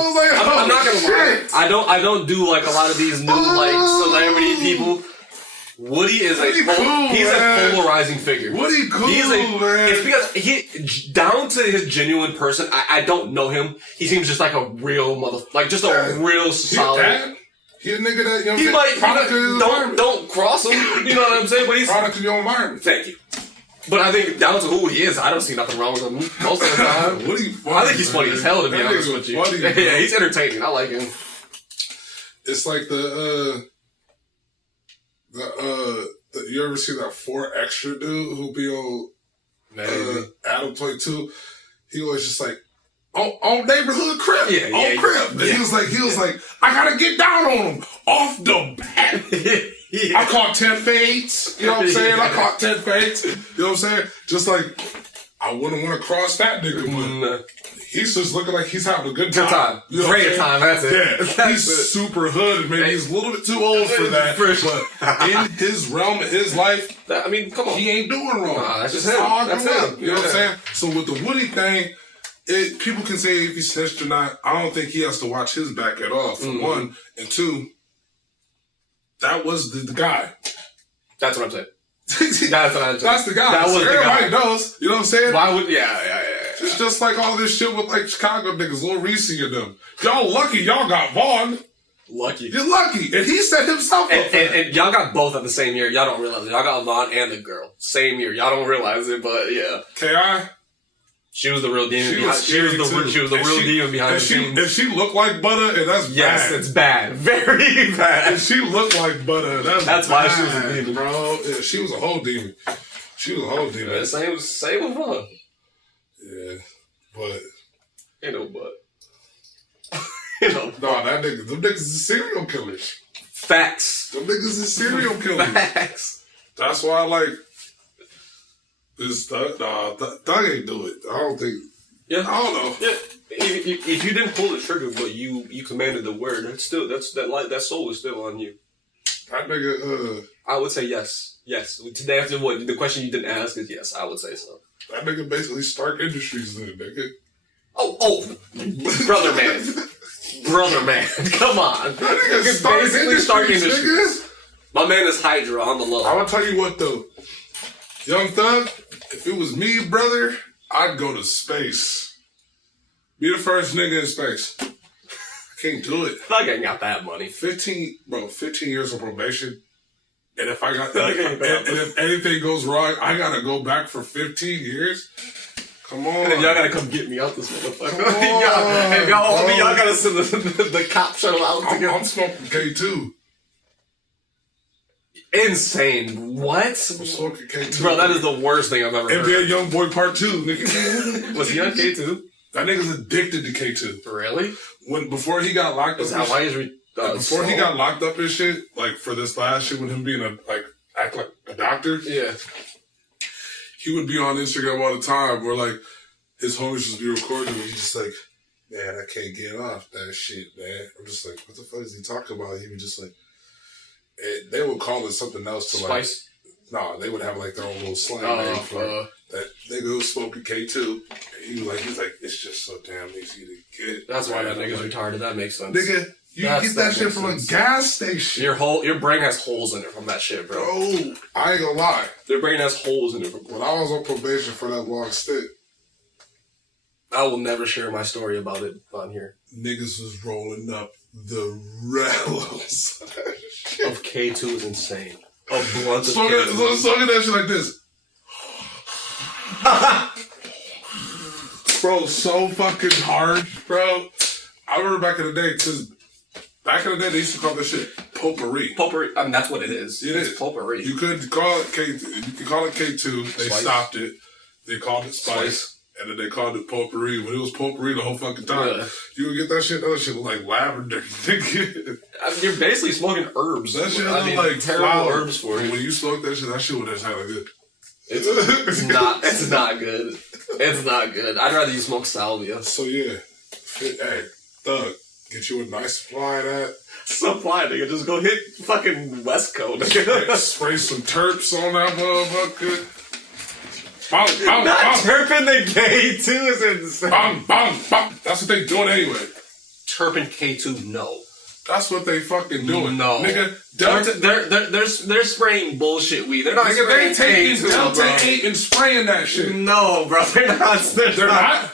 was like, I'm not gonna lie. I don't do like a lot of these new like celebrity people. Woody is Woody cool, he's man. a polarizing figure. Woody cool, man. It's because down to his genuine person, I don't know him. He seems just like a real just a real solid. He a nigga that, you know he what I'm might, don't cross him, you know what I'm saying? But he's product of your environment. Thank you. But I think down to who he is, I don't see nothing wrong with him most of the time. Woody funny, I think he's funny as hell, to be honest with you. Funny, yeah, he's entertaining. I like him. It's like you ever see that 4 Extra dude who be on Adam 22? He was just like, on neighborhood crib. Crib. And he was like, I gotta get down on him off the bat. I caught 10 fades. You know what I'm saying? I caught 10 fades. You know what I'm saying? Just like, I wouldn't want to cross that nigga, but he's just looking like he's having a good time. You know Great time, that's it. Yeah, he's super hood. Maybe he's a little bit too old for that. But in his realm, in his life, I mean, come on. He ain't doing wrong. Nah, that's just him. That's him. You know what I'm saying? So with the Woody thing, people can say if he snitched or not. I don't think he has to watch his back at all, for one. And two, that was the guy. That's what I'm saying. That's the guy. That was everybody knows. You know what I'm saying? Why would? Yeah. It's just like all this shit with like Chicago niggas, Lil Reese and them. Y'all lucky y'all got Vaughn. Lucky. You're lucky. And he set himself up. And y'all got both at the same year. Y'all don't realize it. Y'all got Vaughn and the girl. Same year. Y'all don't realize it, but yeah. K.I.? She was the real demon behind She was the real demon behind the scenes. If she looked like butter, and that's bad. Yes, it's bad. Very bad. If she looked like butter, that's bad, why she was a demon. Bro. Yeah, she was a whole demon. Yeah, same with Vaughn. Yeah, but... Ain't no but. No, that nigga, them niggas is serial killers. Facts. Them niggas is serial killers. Facts. That's why I like... This Thug ain't do it. I don't think. Yeah, I don't know. Yeah, if you didn't pull the trigger, but you commanded the word, that soul is still on you. That nigga. I would say yes. Today after what the question you didn't ask is yes. I would say so. That nigga basically Stark Industries then, nigga. Oh, brother man, come on. That nigga Stark Industries. My man is Hydra on the low. I'm gonna tell you what though, Young Thug. If it was me, brother, I'd go to space. Be the first nigga in space. I can't do it. Thug ain't got that money. 15 years of probation. And if if anything goes wrong, I gotta go back for 15 years. Come on. And then y'all gotta come get me out this motherfucker. y'all gotta send the cop shuttle out together. I'm smoking K2. Insane. What? I'm smoking K2. Bro, that is the worst thing I've ever heard. NBA Youngboy Part 2, nigga. Was he on K2? That nigga's addicted to K2. Really? Before he got locked up. Before he got locked up and shit, like for this last shit with him being act like a doctor. Yeah. He would be on Instagram all the time where like his homies just be recording and he's just like, man, I can't get off that shit, man. I'm just like, what the fuck is he talking about? He would just like, they would call it something else to Spice? No, they would have like their own little slang name for it. That nigga was smoking K2. He's like, it's just so damn easy to get. That's why that nigga's retarded. That makes sense. Nigga, you get that shit from a gas station. Your brain has holes in it from that shit, bro. Oh, I ain't gonna lie. Your brain has holes in it. When I was on probation for that long stint, I will never share my story about it on here. Niggas was rolling up the rails of K2 is insane. A blunt of K2. Look at that shit like this. Bro, so fucking hard, bro. I remember back in the day, because back in the day, they used to call this shit potpourri. Potpourri, I mean, that's what it is. It's potpourri. You could call it K2. You could call it K2. They stopped it. They called it Spice. And then they called it potpourri. When it was potpourri the whole fucking time. Yeah. You would get that shit. That shit look like lavender. You're basically smoking herbs. That shit look like terrible herbs for you. When you smoke that shit would just sound like good. It's not good. It's not good. I'd rather you smoke salvia. So yeah. Hey, Thug, get you a nice supply of that. Supply, nigga. Just go hit fucking West Coast. Spray some terps on that motherfucker. Not terping the K2 is insane. That's what they doing anyway. Terping K2, no. That's what they fucking doing. No. Nigga, they're spraying bullshit weed. They're not nigga, they spraying taking K2, Delta bro. 8 and spraying that shit. No, bro. They're not. They're not?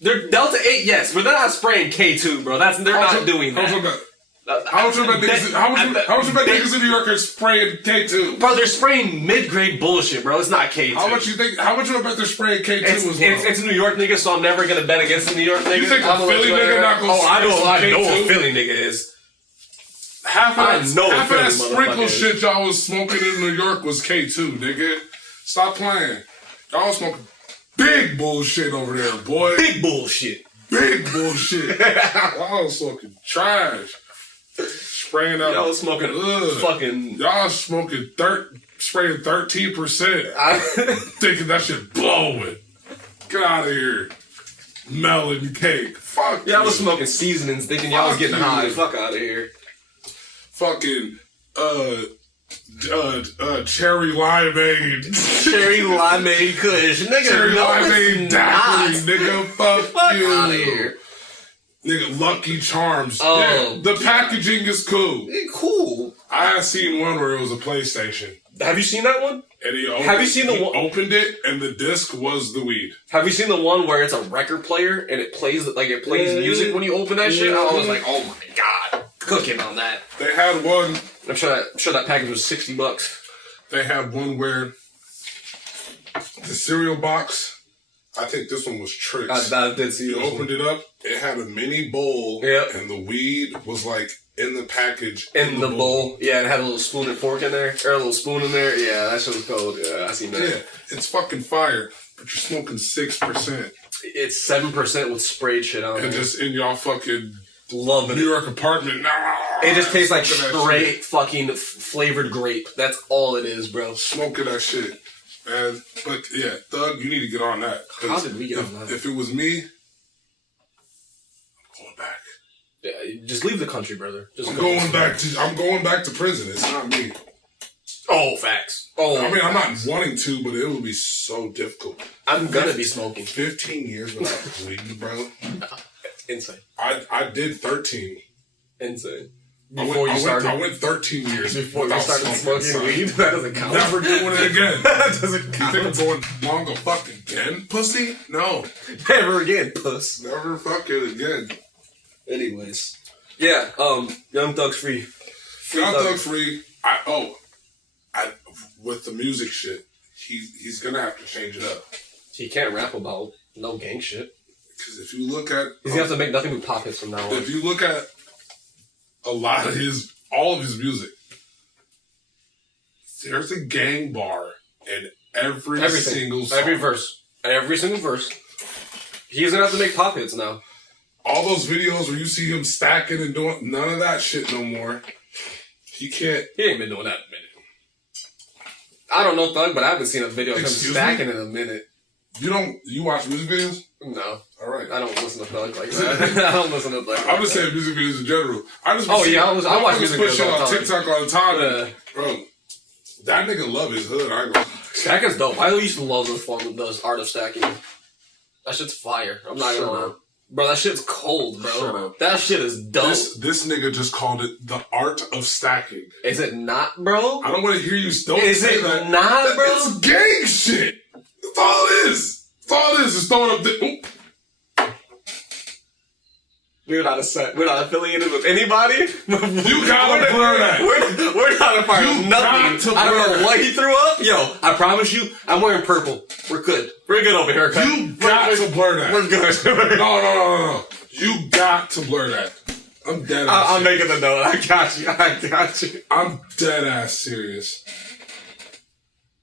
They're Delta 8, yes, but they're not spraying K2, bro. They're not doing that. How much about niggas in New York are spraying K2? Bro, they're spraying mid-grade bullshit, bro. It's not K2. How much you bet they're spraying K2 as well? It's New York niggas, so I'm never gonna bet against the New York niggas. You think a Philly nigga not gonna I know K2? a Philly nigga is. Half of that sprinkle motherfucker shit y'all was smoking in New York was K2, nigga. Stop playing. Y'all was smoking big bullshit over there, boy. Big bullshit. Big bullshit. Y'all was smoking trash. Spraying out. Y'all was smoking fucking. Y'all smoking spraying 13%. Thinking that shit blowing. Get out of here. Melon cake. Fuck y'all was smoking seasonings thinking y'all was getting high. Fuck out of here. Fucking cherry limeade. Cherry limeade kush. Nigga, Cherry limeade daiquiri, nigga. Fuck you. Out of here. Nigga, Lucky Charms. Oh. Yeah, the packaging is cool. Cool. I had seen one where it was a PlayStation. Have you seen that one? And have you seen the one? Opened it and the disc was the weed. Have you seen the one where it's a record player and it plays music when you open that shit? I was like, oh my god, cooking on that. They had one. I'm sure that package was $60. They had one where the cereal box. I think this one was Tricks. I did see you opened it up. It had a mini bowl. Yep. And the weed was like in the package. In the bowl. Yeah, it had a little spoon and fork in there. Or a little spoon in there. Yeah, that shit was cold. Yeah, I seen that. Yeah, it's fucking fire. But you're smoking 6%. It's 7% with sprayed shit on it. And just in y'all fucking loving New York apartment. Nah, it just tastes like straight fucking flavored grape. That's all it is, bro. Smoking that shit. But yeah, Thug, you need to get on that. How did we get on that? If it was me, I'm going back. Yeah, just leave the country, brother. I'm going back to prison. It's not me. Oh, facts. Oh, I mean, I'm not wanting to, but it would be so difficult. I'm gonna be smoking 15 years without weed, bro. Insane. I did 13. Insane. I went 13 years before you started smoking weed. That doesn't count. Never doing it again. That doesn't count. You think I'm going long a fuck again, pussy? No. Never again, puss. Never fucking again. Anyways. Yeah, Young Thug's free. Young Thug's free. With the music shit, he's gonna have to change it up. He can't rap about no gang shit. Because if you look at... He's gonna have to make nothing but pop hits from now on. If you look at all of his music, there's a gang bar in every single song. Every single verse. He's gonna have to make pop hits now. All those videos where you see him stacking and doing none of that shit no more. He can't. He ain't been doing that in a minute. I don't know Thug, but I haven't seen a video of him stacking in a minute. You watch music videos? No. All right. I don't listen to Thug like that. I don't listen to Thug like I'm just saying music videos in general. I watch music videos all on the time. TikTok all the time. Bro, that nigga love his hood. I go. Stacking's dope. I used to love the art of stacking. That shit's fire. I'm not gonna lie. Bro, that shit's cold, bro. Shut up. That shit is dope. This nigga just called it the art of stacking. Is it not, bro? I don't want to hear you don't Is say it that. not, bro? It's gang shit. That's all it is. That's all it is. It's throwing up the... We're not affiliated with anybody. You gotta blur that. We're not a part of nothing. I don't know what he threw up. Yo, I promise you, I'm wearing purple. We're good. We're good over here. You got to blur that. We're good. No. You got to blur that. I'm dead ass I'm making the note. I got you. I'm dead ass serious.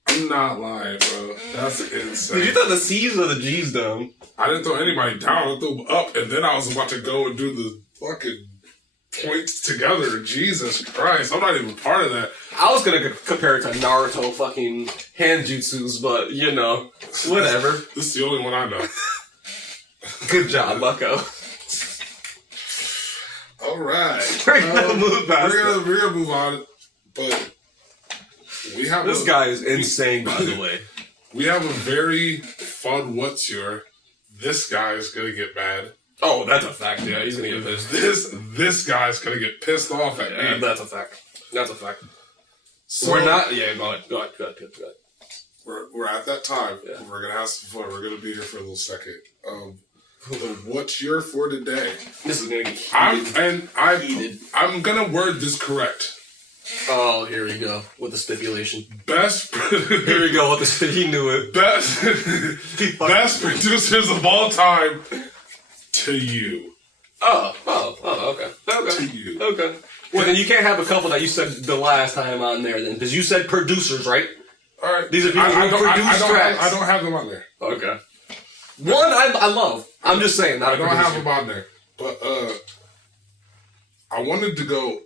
I'm not lying, bro. That's insane. Did you throw the C's or the G's down? I didn't throw anybody down. I threw them up, and then I was about to go and do the fucking points together. Jesus Christ. I'm not even part of that. I was gonna compare it to Naruto fucking hand jutsus, but, you know, whatever. This is the only one I know. Good job, Bucko. All right. We're gonna move past We're gonna move on, but we have this guy is insane, by the way. We have a very fun what's your. This guy is gonna get mad. Oh, that's a fact. Yeah, he's gonna get pissed. This guy's gonna get pissed off at me. That's a fact. That's a fact. So we're not. Yeah, go ahead. We're at that time. Yeah. We're gonna have some fun. We're gonna be here for a little second. What's your for today? This is gonna get heated. I'm gonna word this correct. Oh, here we go with the stipulation. Best. Here we go with the. He knew it. Best producers of all time. To you. Oh, okay. To you. Okay. Well, then you can't have a couple that you said the last time on there, then, because you said producers, right? All right. These are people who produce tracks. I don't have them on there. Okay. One I love. I'm just saying. I don't have them on there, but I wanted to go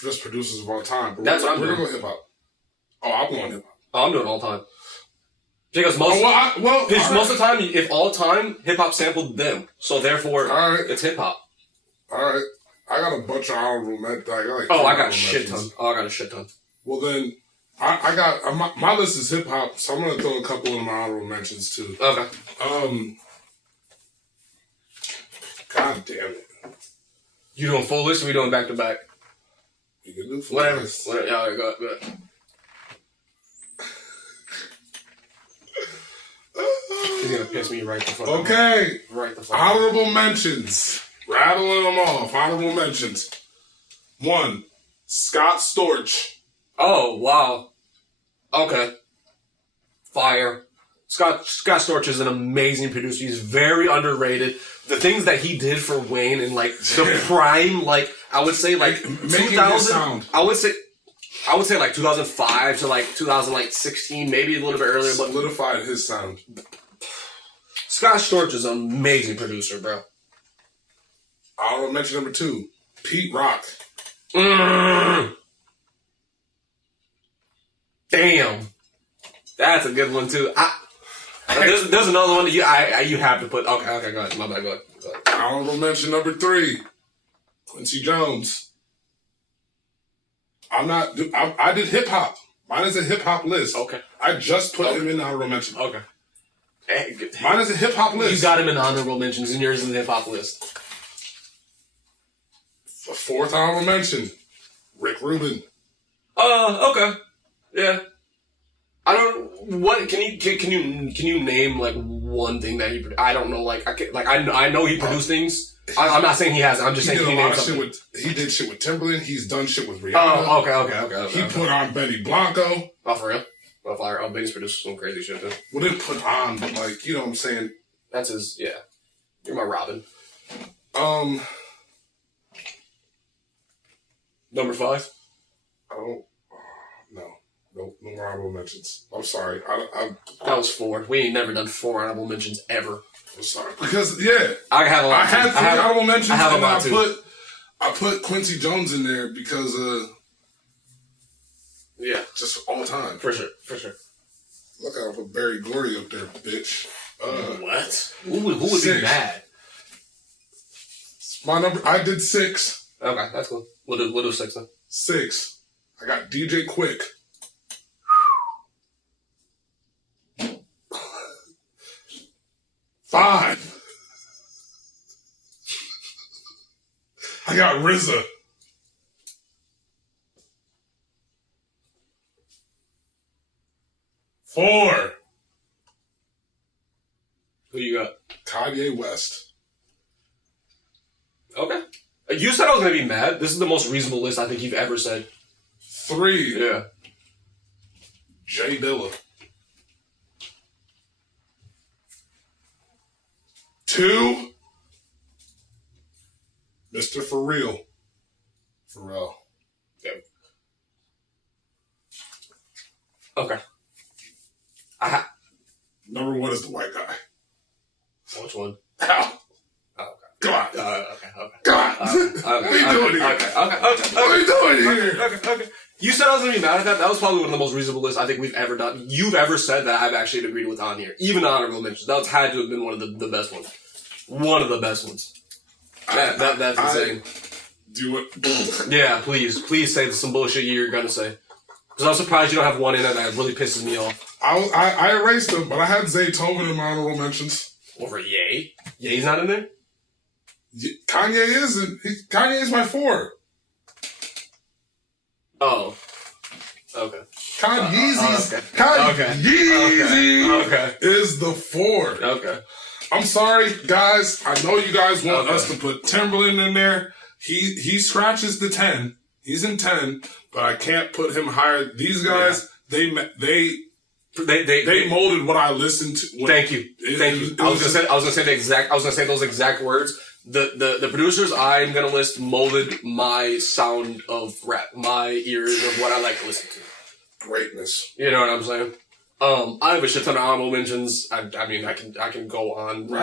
just producers of all time. But That's what I'm doing. We're going hip hop. Oh, I'm going hip hop. Oh, I'm doing all time. Because most of the time, if all time, hip hop sampled them, so therefore, it's hip hop. All right, I got a bunch of honorable mentions. I got a shit ton. Oh, I got a shit ton. Well then, I got my list is hip hop, so I'm gonna throw a couple of my honorable mentions too. Okay. God damn it! You doing full list or we doing back to back? You can do full Whatever. list. Yeah, go ahead. He's gonna piss me right the fuck off. Okay. Right the fuck Honorable mentions. Rattling them off. Honorable mentions. 1. Scott Storch. Oh, wow. Okay. Fire. Scott Storch is an amazing producer. He's very underrated. The things that he did for Wayne in like the prime, like I would say like 2000. I would say like 2005 to like 2016, maybe a little bit earlier, but Solidified his sound. Scott Storch is an amazing producer, bro. I'll mention number 2, Pete Rock. Damn, that's a good one too. There's another one that you have to put. Okay, go ahead. My bad. Go ahead. Honorable mention number 3, Quincy Jones. I did hip hop. Mine is a hip hop list. Okay. I just put him in honorable mention. Okay. Mine is a hip hop list. You got him in honorable mentions, and yours is the hip hop list. A 4th honorable mention, Rick Rubin. Okay. Yeah. I don't. What can you name like one thing that he? I don't know. Like I know he produced things. I'm not saying he hasn't. I'm just saying he did something. He did shit with Timberland. He's done shit with Rihanna. Oh, okay. He put on Benny Blanco. Oh, for real? Oh, fire. Oh, Benny's produced some crazy shit too. Well, didn't put on, but like, you know what I'm saying? That's his. Yeah. You're my Robin. Number 5. No more honorable mentions. I'm sorry. That was 4. We ain't never done 4 honorable mentions ever. I'm sorry because yeah, I have a lot. I had 3 honorable mentions, and I put Quincy Jones in there because yeah, just all time for sure. Look out for Barry Gordy up there, bitch. What? Who would be mad? My number. I did 6. Okay, that's cool. We'll do 6 then. 6. I got DJ Quick. Five. I got RZA. 4. Who you got? Kanye West. Okay. You said I was going to be mad. This is the most reasonable list I think you've ever said. 3. Yeah. Jay Dilla. 2. Mr. Pharrell. Yeah. Okay. Number 1 is the white guy. Which one? How? Oh, okay. Come on. Okay. Come on. What are you doing here? Okay. What are you doing here? Okay. You said I was going to be mad at that. That was probably one of the most reasonable lists I think we've ever done. You've ever said that I've actually agreed with on here. Even honorable mentions. That's had to have been one of the best ones. One of the best ones. That's insane. Do it. Yeah, please say some bullshit you're going to say. Because I'm surprised you don't have one in it that really pisses me off. I erased them, but I had Zaytoven in my honorable mentions. Over Ye? Ye's not in there? Kanye isn't. Kanye is my 4. Oh. Okay. Kanye is the 4. Okay. I'm sorry, guys. I know you guys want us to put Timberland in there. He scratches the 10. He's in 10, but I can't put him higher. These guys, they molded what I listened to. Thank you. I was gonna say those exact words. The producers I'm gonna list molded my sound of rap, my ears of what I like to listen to. Greatness. You know what I'm saying? I have a shit ton of honorable mentions. I mean, I can go on.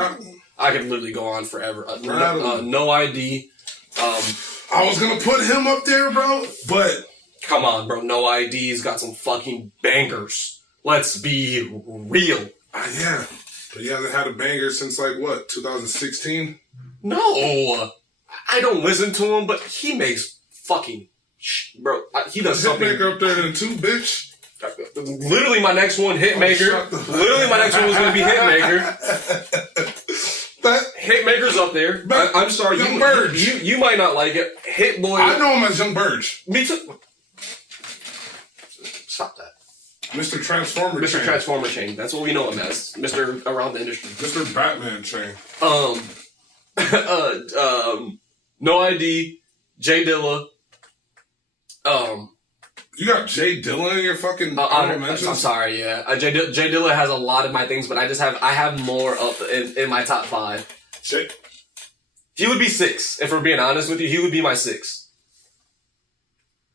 I can literally go on forever. No ID. I was gonna put him up there, bro, but come on, bro. No ID's got some fucking bangers. Let's be real. Yeah, but he hasn't had a banger since like what, 2016? No, I don't listen to him, but he makes fucking bro. He does something. Hitmaker up there than 2, bitch. Literally, my next one, Hitmaker. Literally, my next one was gonna be Hitmaker. Hitmaker's up there. I'm sorry, you might not like it. Hit Boy. I know him as Young Burge. Me too. Stop that. Mr. Transformer Chain. Transformer Chain. That's what we know him as. Mr. Around the Industry. Mr. Batman Chain. No ID. J Dilla. You got J Dilla in your fucking honorable mentions? I'm sorry, yeah. J Dilla has a lot of my things, but I have more up in my top 5. Shit. He would be 6. If we're being honest with you, he would be my 6.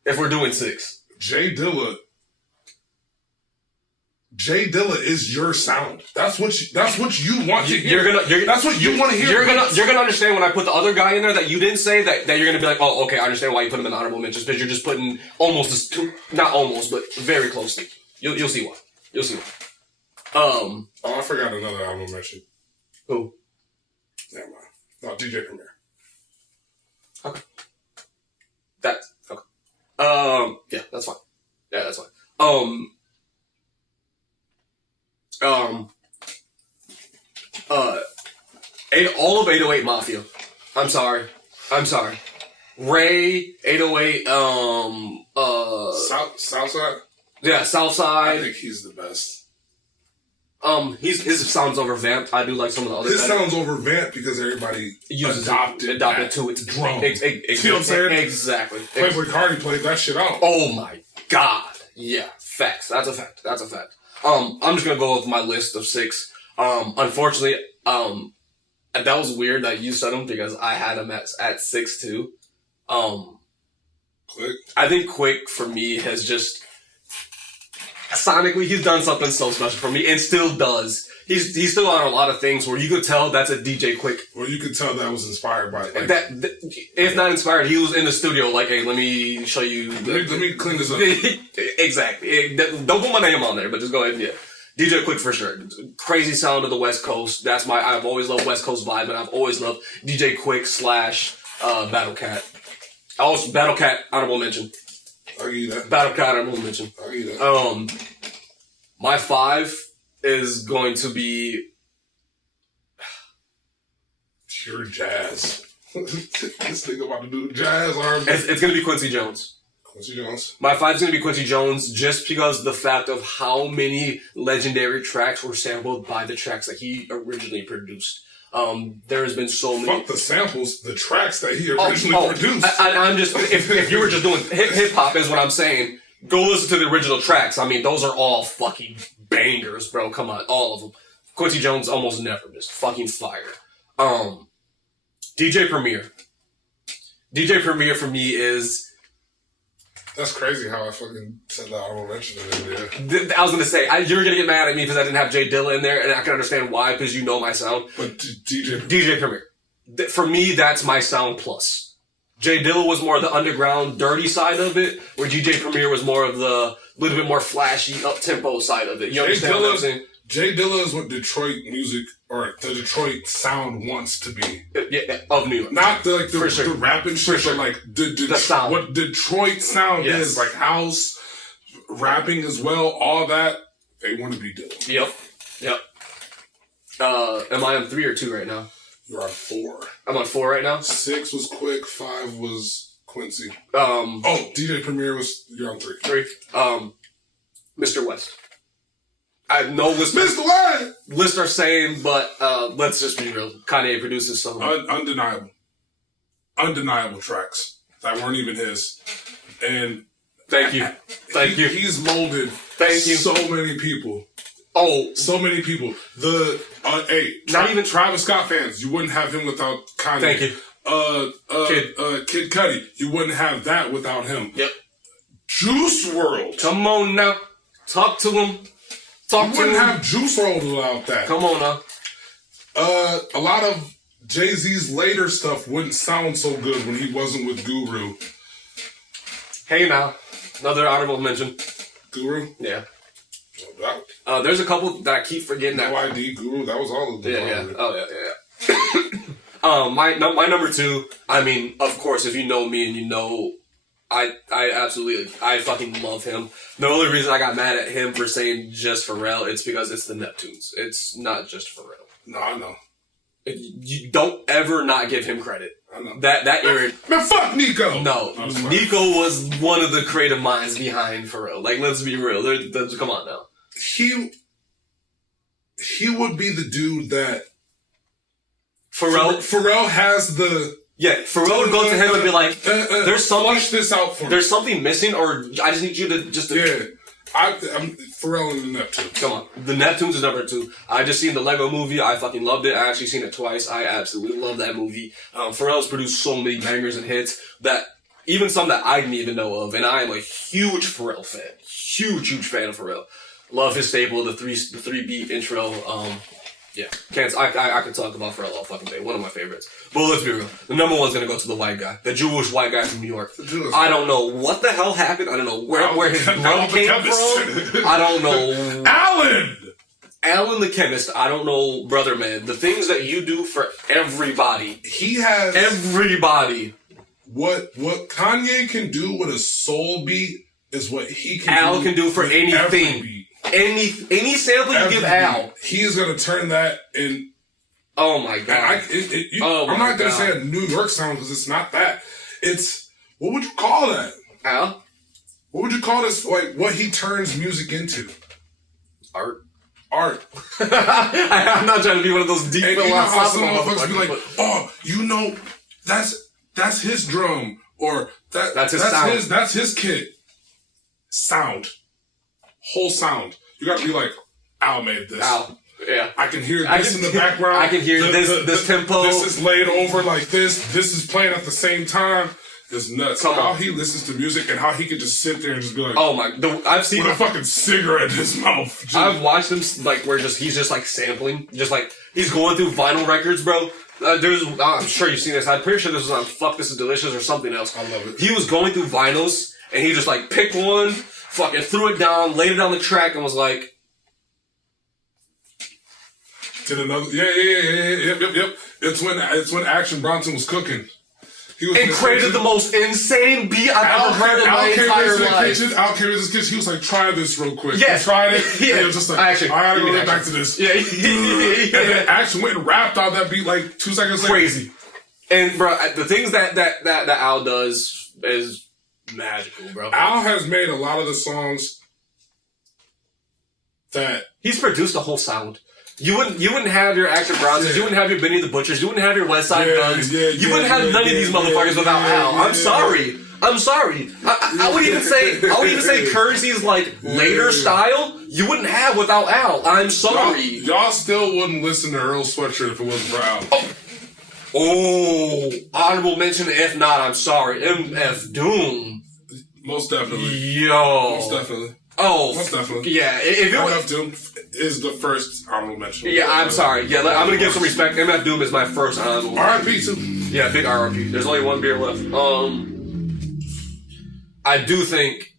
If we're doing 6. J Dilla is your sound. That's what you want to hear. That's what you want to hear. You're gonna understand when I put the other guy in there that you didn't say that you're gonna be like, oh, okay, I understand why you put him in honorable mentions, because you're just putting not almost, but very closely. You'll see why. You'll see why. Oh, I forgot another honorable mention. Who? Never mind. No, DJ Premier. Okay. That's okay. Yeah, that's fine. Yeah, that's fine. All of 808 Mafia. I'm sorry. Ray, 808, Southside? Yeah, Southside. I think he's the best. His sounds overvamped. I do like some of the other. His sounds overvamped because everybody adopted to its drum. You know what I'm saying? Exactly. Playboy Cardi played that shit out. Oh my god. Yeah. Facts. That's a fact. I'm just gonna go with my list of 6. Unfortunately, that was weird that you said him because I had him at 6 too. Quick. I think Quick for me has just sonically he's done something so special for me and still does. He's still on a lot of things where you could tell that's a DJ Quick. Well, you could tell that was inspired by like, that. If not inspired, he was in the studio like, hey, let me show you. Let me clean this up. Exactly. Don't put my name on there, but just go ahead and yeah. DJ Quick for sure. Crazy sound of the West Coast. I've always loved West Coast vibe, and I've always loved DJ Quick / Battle Cat. Also, Battle Cat, honorable mention. I'll give you that. Battle Cat, honorable mention. I'll give you that. My 5 is going to be pure jazz. This thing about to do jazz R&B. It's going to be Quincy Jones. Quincy Jones. My 5 is going to be Quincy Jones just because the fact of how many legendary tracks were sampled by the tracks that he originally produced. There has been so many. Fuck the samples, the tracks that he originally produced. I'm just, if you were just doing hip hop is what I'm saying, go listen to the original tracks. I mean, those are all fucking bangers, bro. Come on, all of them. Quincy Jones almost never missed. Fucking fire. DJ Premier. DJ Premier for me is. That's crazy how I fucking said that. I won't mention it in there. I was gonna say you're gonna get mad at me because I didn't have J Dilla in there, and I can understand why because you know my sound. But DJ Premier, for me, that's my sound plus. J Dilla was more of the underground, dirty side of it, where DJ Premier was more of the little bit more flashy, up tempo side of it. You understand what I'm saying? J Dilla is what Detroit music or the Detroit sound wants to be. Yeah, of New York. Not the rapping shit, but like the sound. What Detroit sound is, like house, rapping as well, all that, they want to be Dilla. Yep. Am I on 3 or 2 right now? You're on 4. I'm on 4 right now. 6 was Quick. 5 was Quincy. DJ Premier was. You're on 3. 3. Mr. West. I know Mr. West. Lists are same, but let's just be real. Kanye produces some undeniable tracks that weren't even his, and thank you. He's molded. So many people. Oh, so many people. Not even Travis Scott fans. You wouldn't have him without Kanye. Thank you. Kid Cudi. You wouldn't have that without him. Yep. Juice WRLD. Come on now, talk to him. You wouldn't have Juice WRLD without that. Come on now. A lot of Jay-Z's later stuff wouldn't sound so good when he wasn't with Guru. Hey now, another honorable mention. Guru? Yeah. No doubt. There's a couple that I keep forgetting. No ID, Guru, that was all of them. Yeah. Oh, yeah. My number 2, I mean, of course, if you know me and you know, I fucking love him. The only reason I got mad at him for saying just Pharrell, it's because it's the Neptunes. It's not just Pharrell. No, I know. You don't ever not give him credit. I know. That era. Man, fuck Nico! No, Nico was one of the creative minds behind Pharrell. Like, let's be real. Come on now. He would be the dude that Pharrell has the... Yeah, Pharrell would go to him and be like, there's something... Flush this out for me. There's something missing, or I just need you to just... Yeah. I'm Pharrell and the Neptunes. Come on. The Neptunes is number 2. I just seen the Lego movie. I fucking loved it. I actually seen it twice. I absolutely love that movie. Pharrell's produced so many bangers and hits that even some that I didn't even know of, and I am a huge Pharrell fan. Huge fan of Pharrell. Love his staple, the three beat intro. Yeah, I could talk about Pharrell all fucking day. One of my favorites. But let's be real. The number 1's gonna go to the white guy, the Jewish white guy from New York. I don't know what the hell happened. I don't know where his blood came from. I don't know. Alan the chemist. I don't know, brother man. The things that you do for everybody. He has everybody. What Kanye can do with a soul beat is what he can. Al can do for anything. Any sample you give Al, he is gonna turn that in. Oh my god! I'm not gonna say a New York sound because it's not that. It's what would you call that? Al? What would you call this? Like what he turns music into? Art. I'm not trying to be one of those deep philosophical motherfuckers. Be like, oh, you know, that's his drum or that's his sound. That's his kit. Sound. Whole sound. You gotta be like, Al made this. Al. Yeah. I can hear this in the background. I can hear this tempo. This is laid over like this. This is playing at the same time. It's nuts. How he listens to music and how he could just sit there and just be like, oh my, I've seen with a fucking cigarette in his mouth. Just, I've watched him like where he's just like sampling, just like he's going through vinyl records, bro. I'm sure you've seen this. I'm pretty sure this was on Fuck This Is Delicious or something else. I love it. He was going through vinyls and he just like picked one, fucking threw it down, laid it on the track, and was like, did another? Yep. It's when Action Bronson was cooking. And created the most insane beat I've ever heard in my entire life. Al came in his kitchen. He was like, "Try this real quick." Yeah, he tried it. Yeah. And it was just like, Action. I gotta go back to this. Yeah. And then Action went and rapped on that beat like 2 seconds later. Crazy. And bro, the things that Al does is magical, bro. Al has made a lot of the songs that he's produced a whole sound. You wouldn't have your Action Bronsons, you wouldn't have your Benny the Butchers, you wouldn't have your West Side Guns, you wouldn't have none of these motherfuckers without Al. I'm sorry. I would even say Currency's like later style, you wouldn't have without Al. I'm sorry. Y'all still wouldn't listen to Earl Sweatshirt if it wasn't for Al. Oh, honorable mention. If not, I'm sorry. MF Doom. Most definitely. Yo. Most definitely. Oh, most definitely. Yeah, if it MF Doom is the first honorable mention. Yeah, I'm sorry. Yeah, I'm gonna give some respect. MF Doom is my first honorable mention. R.I.P. too. Yeah, big R.I.P. There's only one beer left. I do think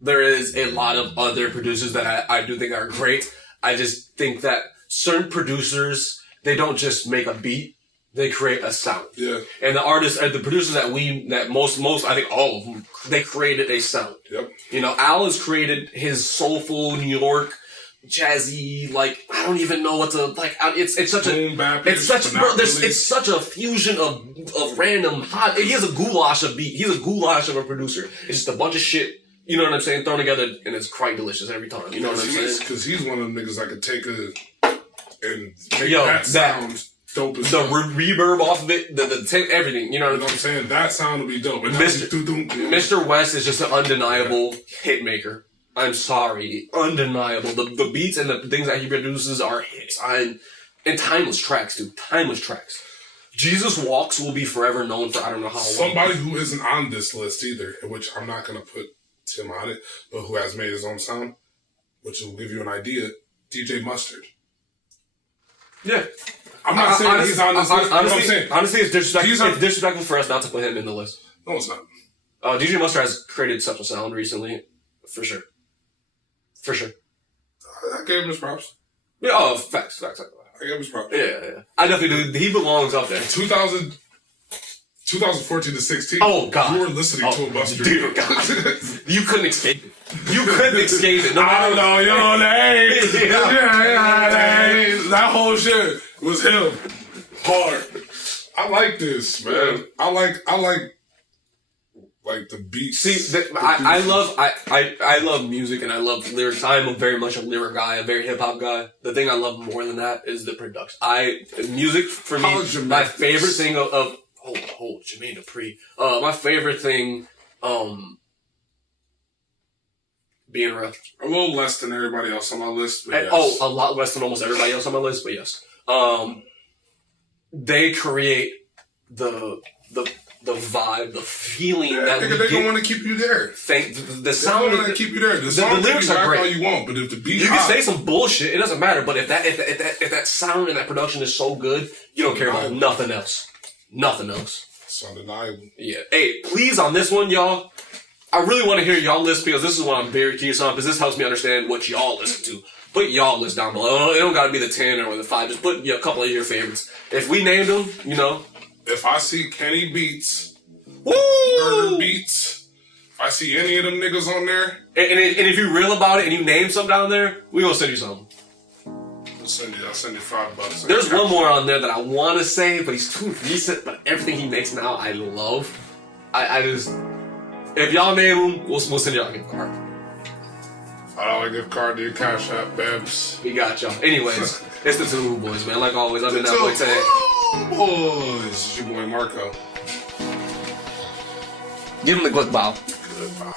there is a lot of other producers that I do think are great. I just think that certain producers, they don't just make a beat. They create a sound. Yeah. And the artists, the producers that most, I think all of them, they created a sound. Yep. You know, Al has created his soulful New York jazzy, like I don't even know what to like. It's such Boom, bap, it's such bro. really. It's such a fusion of random hot. He has a goulash of beat. He's a goulash of a producer. It's just a bunch of shit. You know what I'm saying? Thrown together, and it's quite delicious every time. You know what I'm saying? Because he's one of them niggas that could take that sound dope as the reverb off of it, the tape, everything. You know what I'm saying? That sound would be dope. And Mr. West is just an undeniable hit maker. I'm sorry, undeniable. The beats and the things that he produces are hits. And timeless tracks, dude. Timeless tracks. Jesus Walks will be forever known for I don't know how long. Somebody who isn't on this list either, which I'm not gonna put Tim on it, but who has made his own sound, which will give you an idea. DJ Mustard. Yeah. I'm not saying he's on this list. Honestly, it's disrespectful for us not to put him in the list. No, it's not. DJ Mustard has created such a sound recently, for sure. For sure. I gave him his props. Yeah, facts. I gave him his props. Yeah. I definitely do. He belongs up there. 2014 to 16. Oh, God. You were listening to a Buster. Dude, God. You couldn't escape it. You couldn't escape it. No, I don't know. That whole shit was him. Hard. I like this, man. I like the beats. See, I love music and I love lyrics. I'm very much a lyric guy, a very hip hop guy. The thing I love more than that is the production. Music for me, my favorite thing of Jermaine Dupri. My favorite thing, being real. A little less than everybody else on my list. But yes. Oh, a lot less than almost everybody else on my list, but yes. They create the vibe, the feeling that they don't want to keep you there. The sound want to keep you there. The lyrics are great. All you want, but if the beat, you can say some bullshit. It doesn't matter. But if that sound and that production is so good, you don't care about nothing else. Nothing else. It's undeniable. Yeah. Hey, please on this one, y'all. I really want to hear y'all list because this is what I'm very curious on because this helps me understand what y'all listen to. Put y'all list down below. It don't gotta be the 10 or the 5. Just put a couple of your favorites. If we named them, you know. If I see Kenny Beats, Woo! Burger Beats, if I see any of them niggas on there. And if you're real about it and you name some down there, we gonna send you something. I'll send you $5. There's one more on there that I want to say, but he's too recent. But everything he makes now, I love. I just, if y'all name him, we'll send y'all a gift card. $5 gift card to your Cash App, Babs. We got y'all. Anyways, it's the Two Boys, man. Like always, I've been that boy today. Boys, it's your boy Marco. Give him the good bow. Good bow.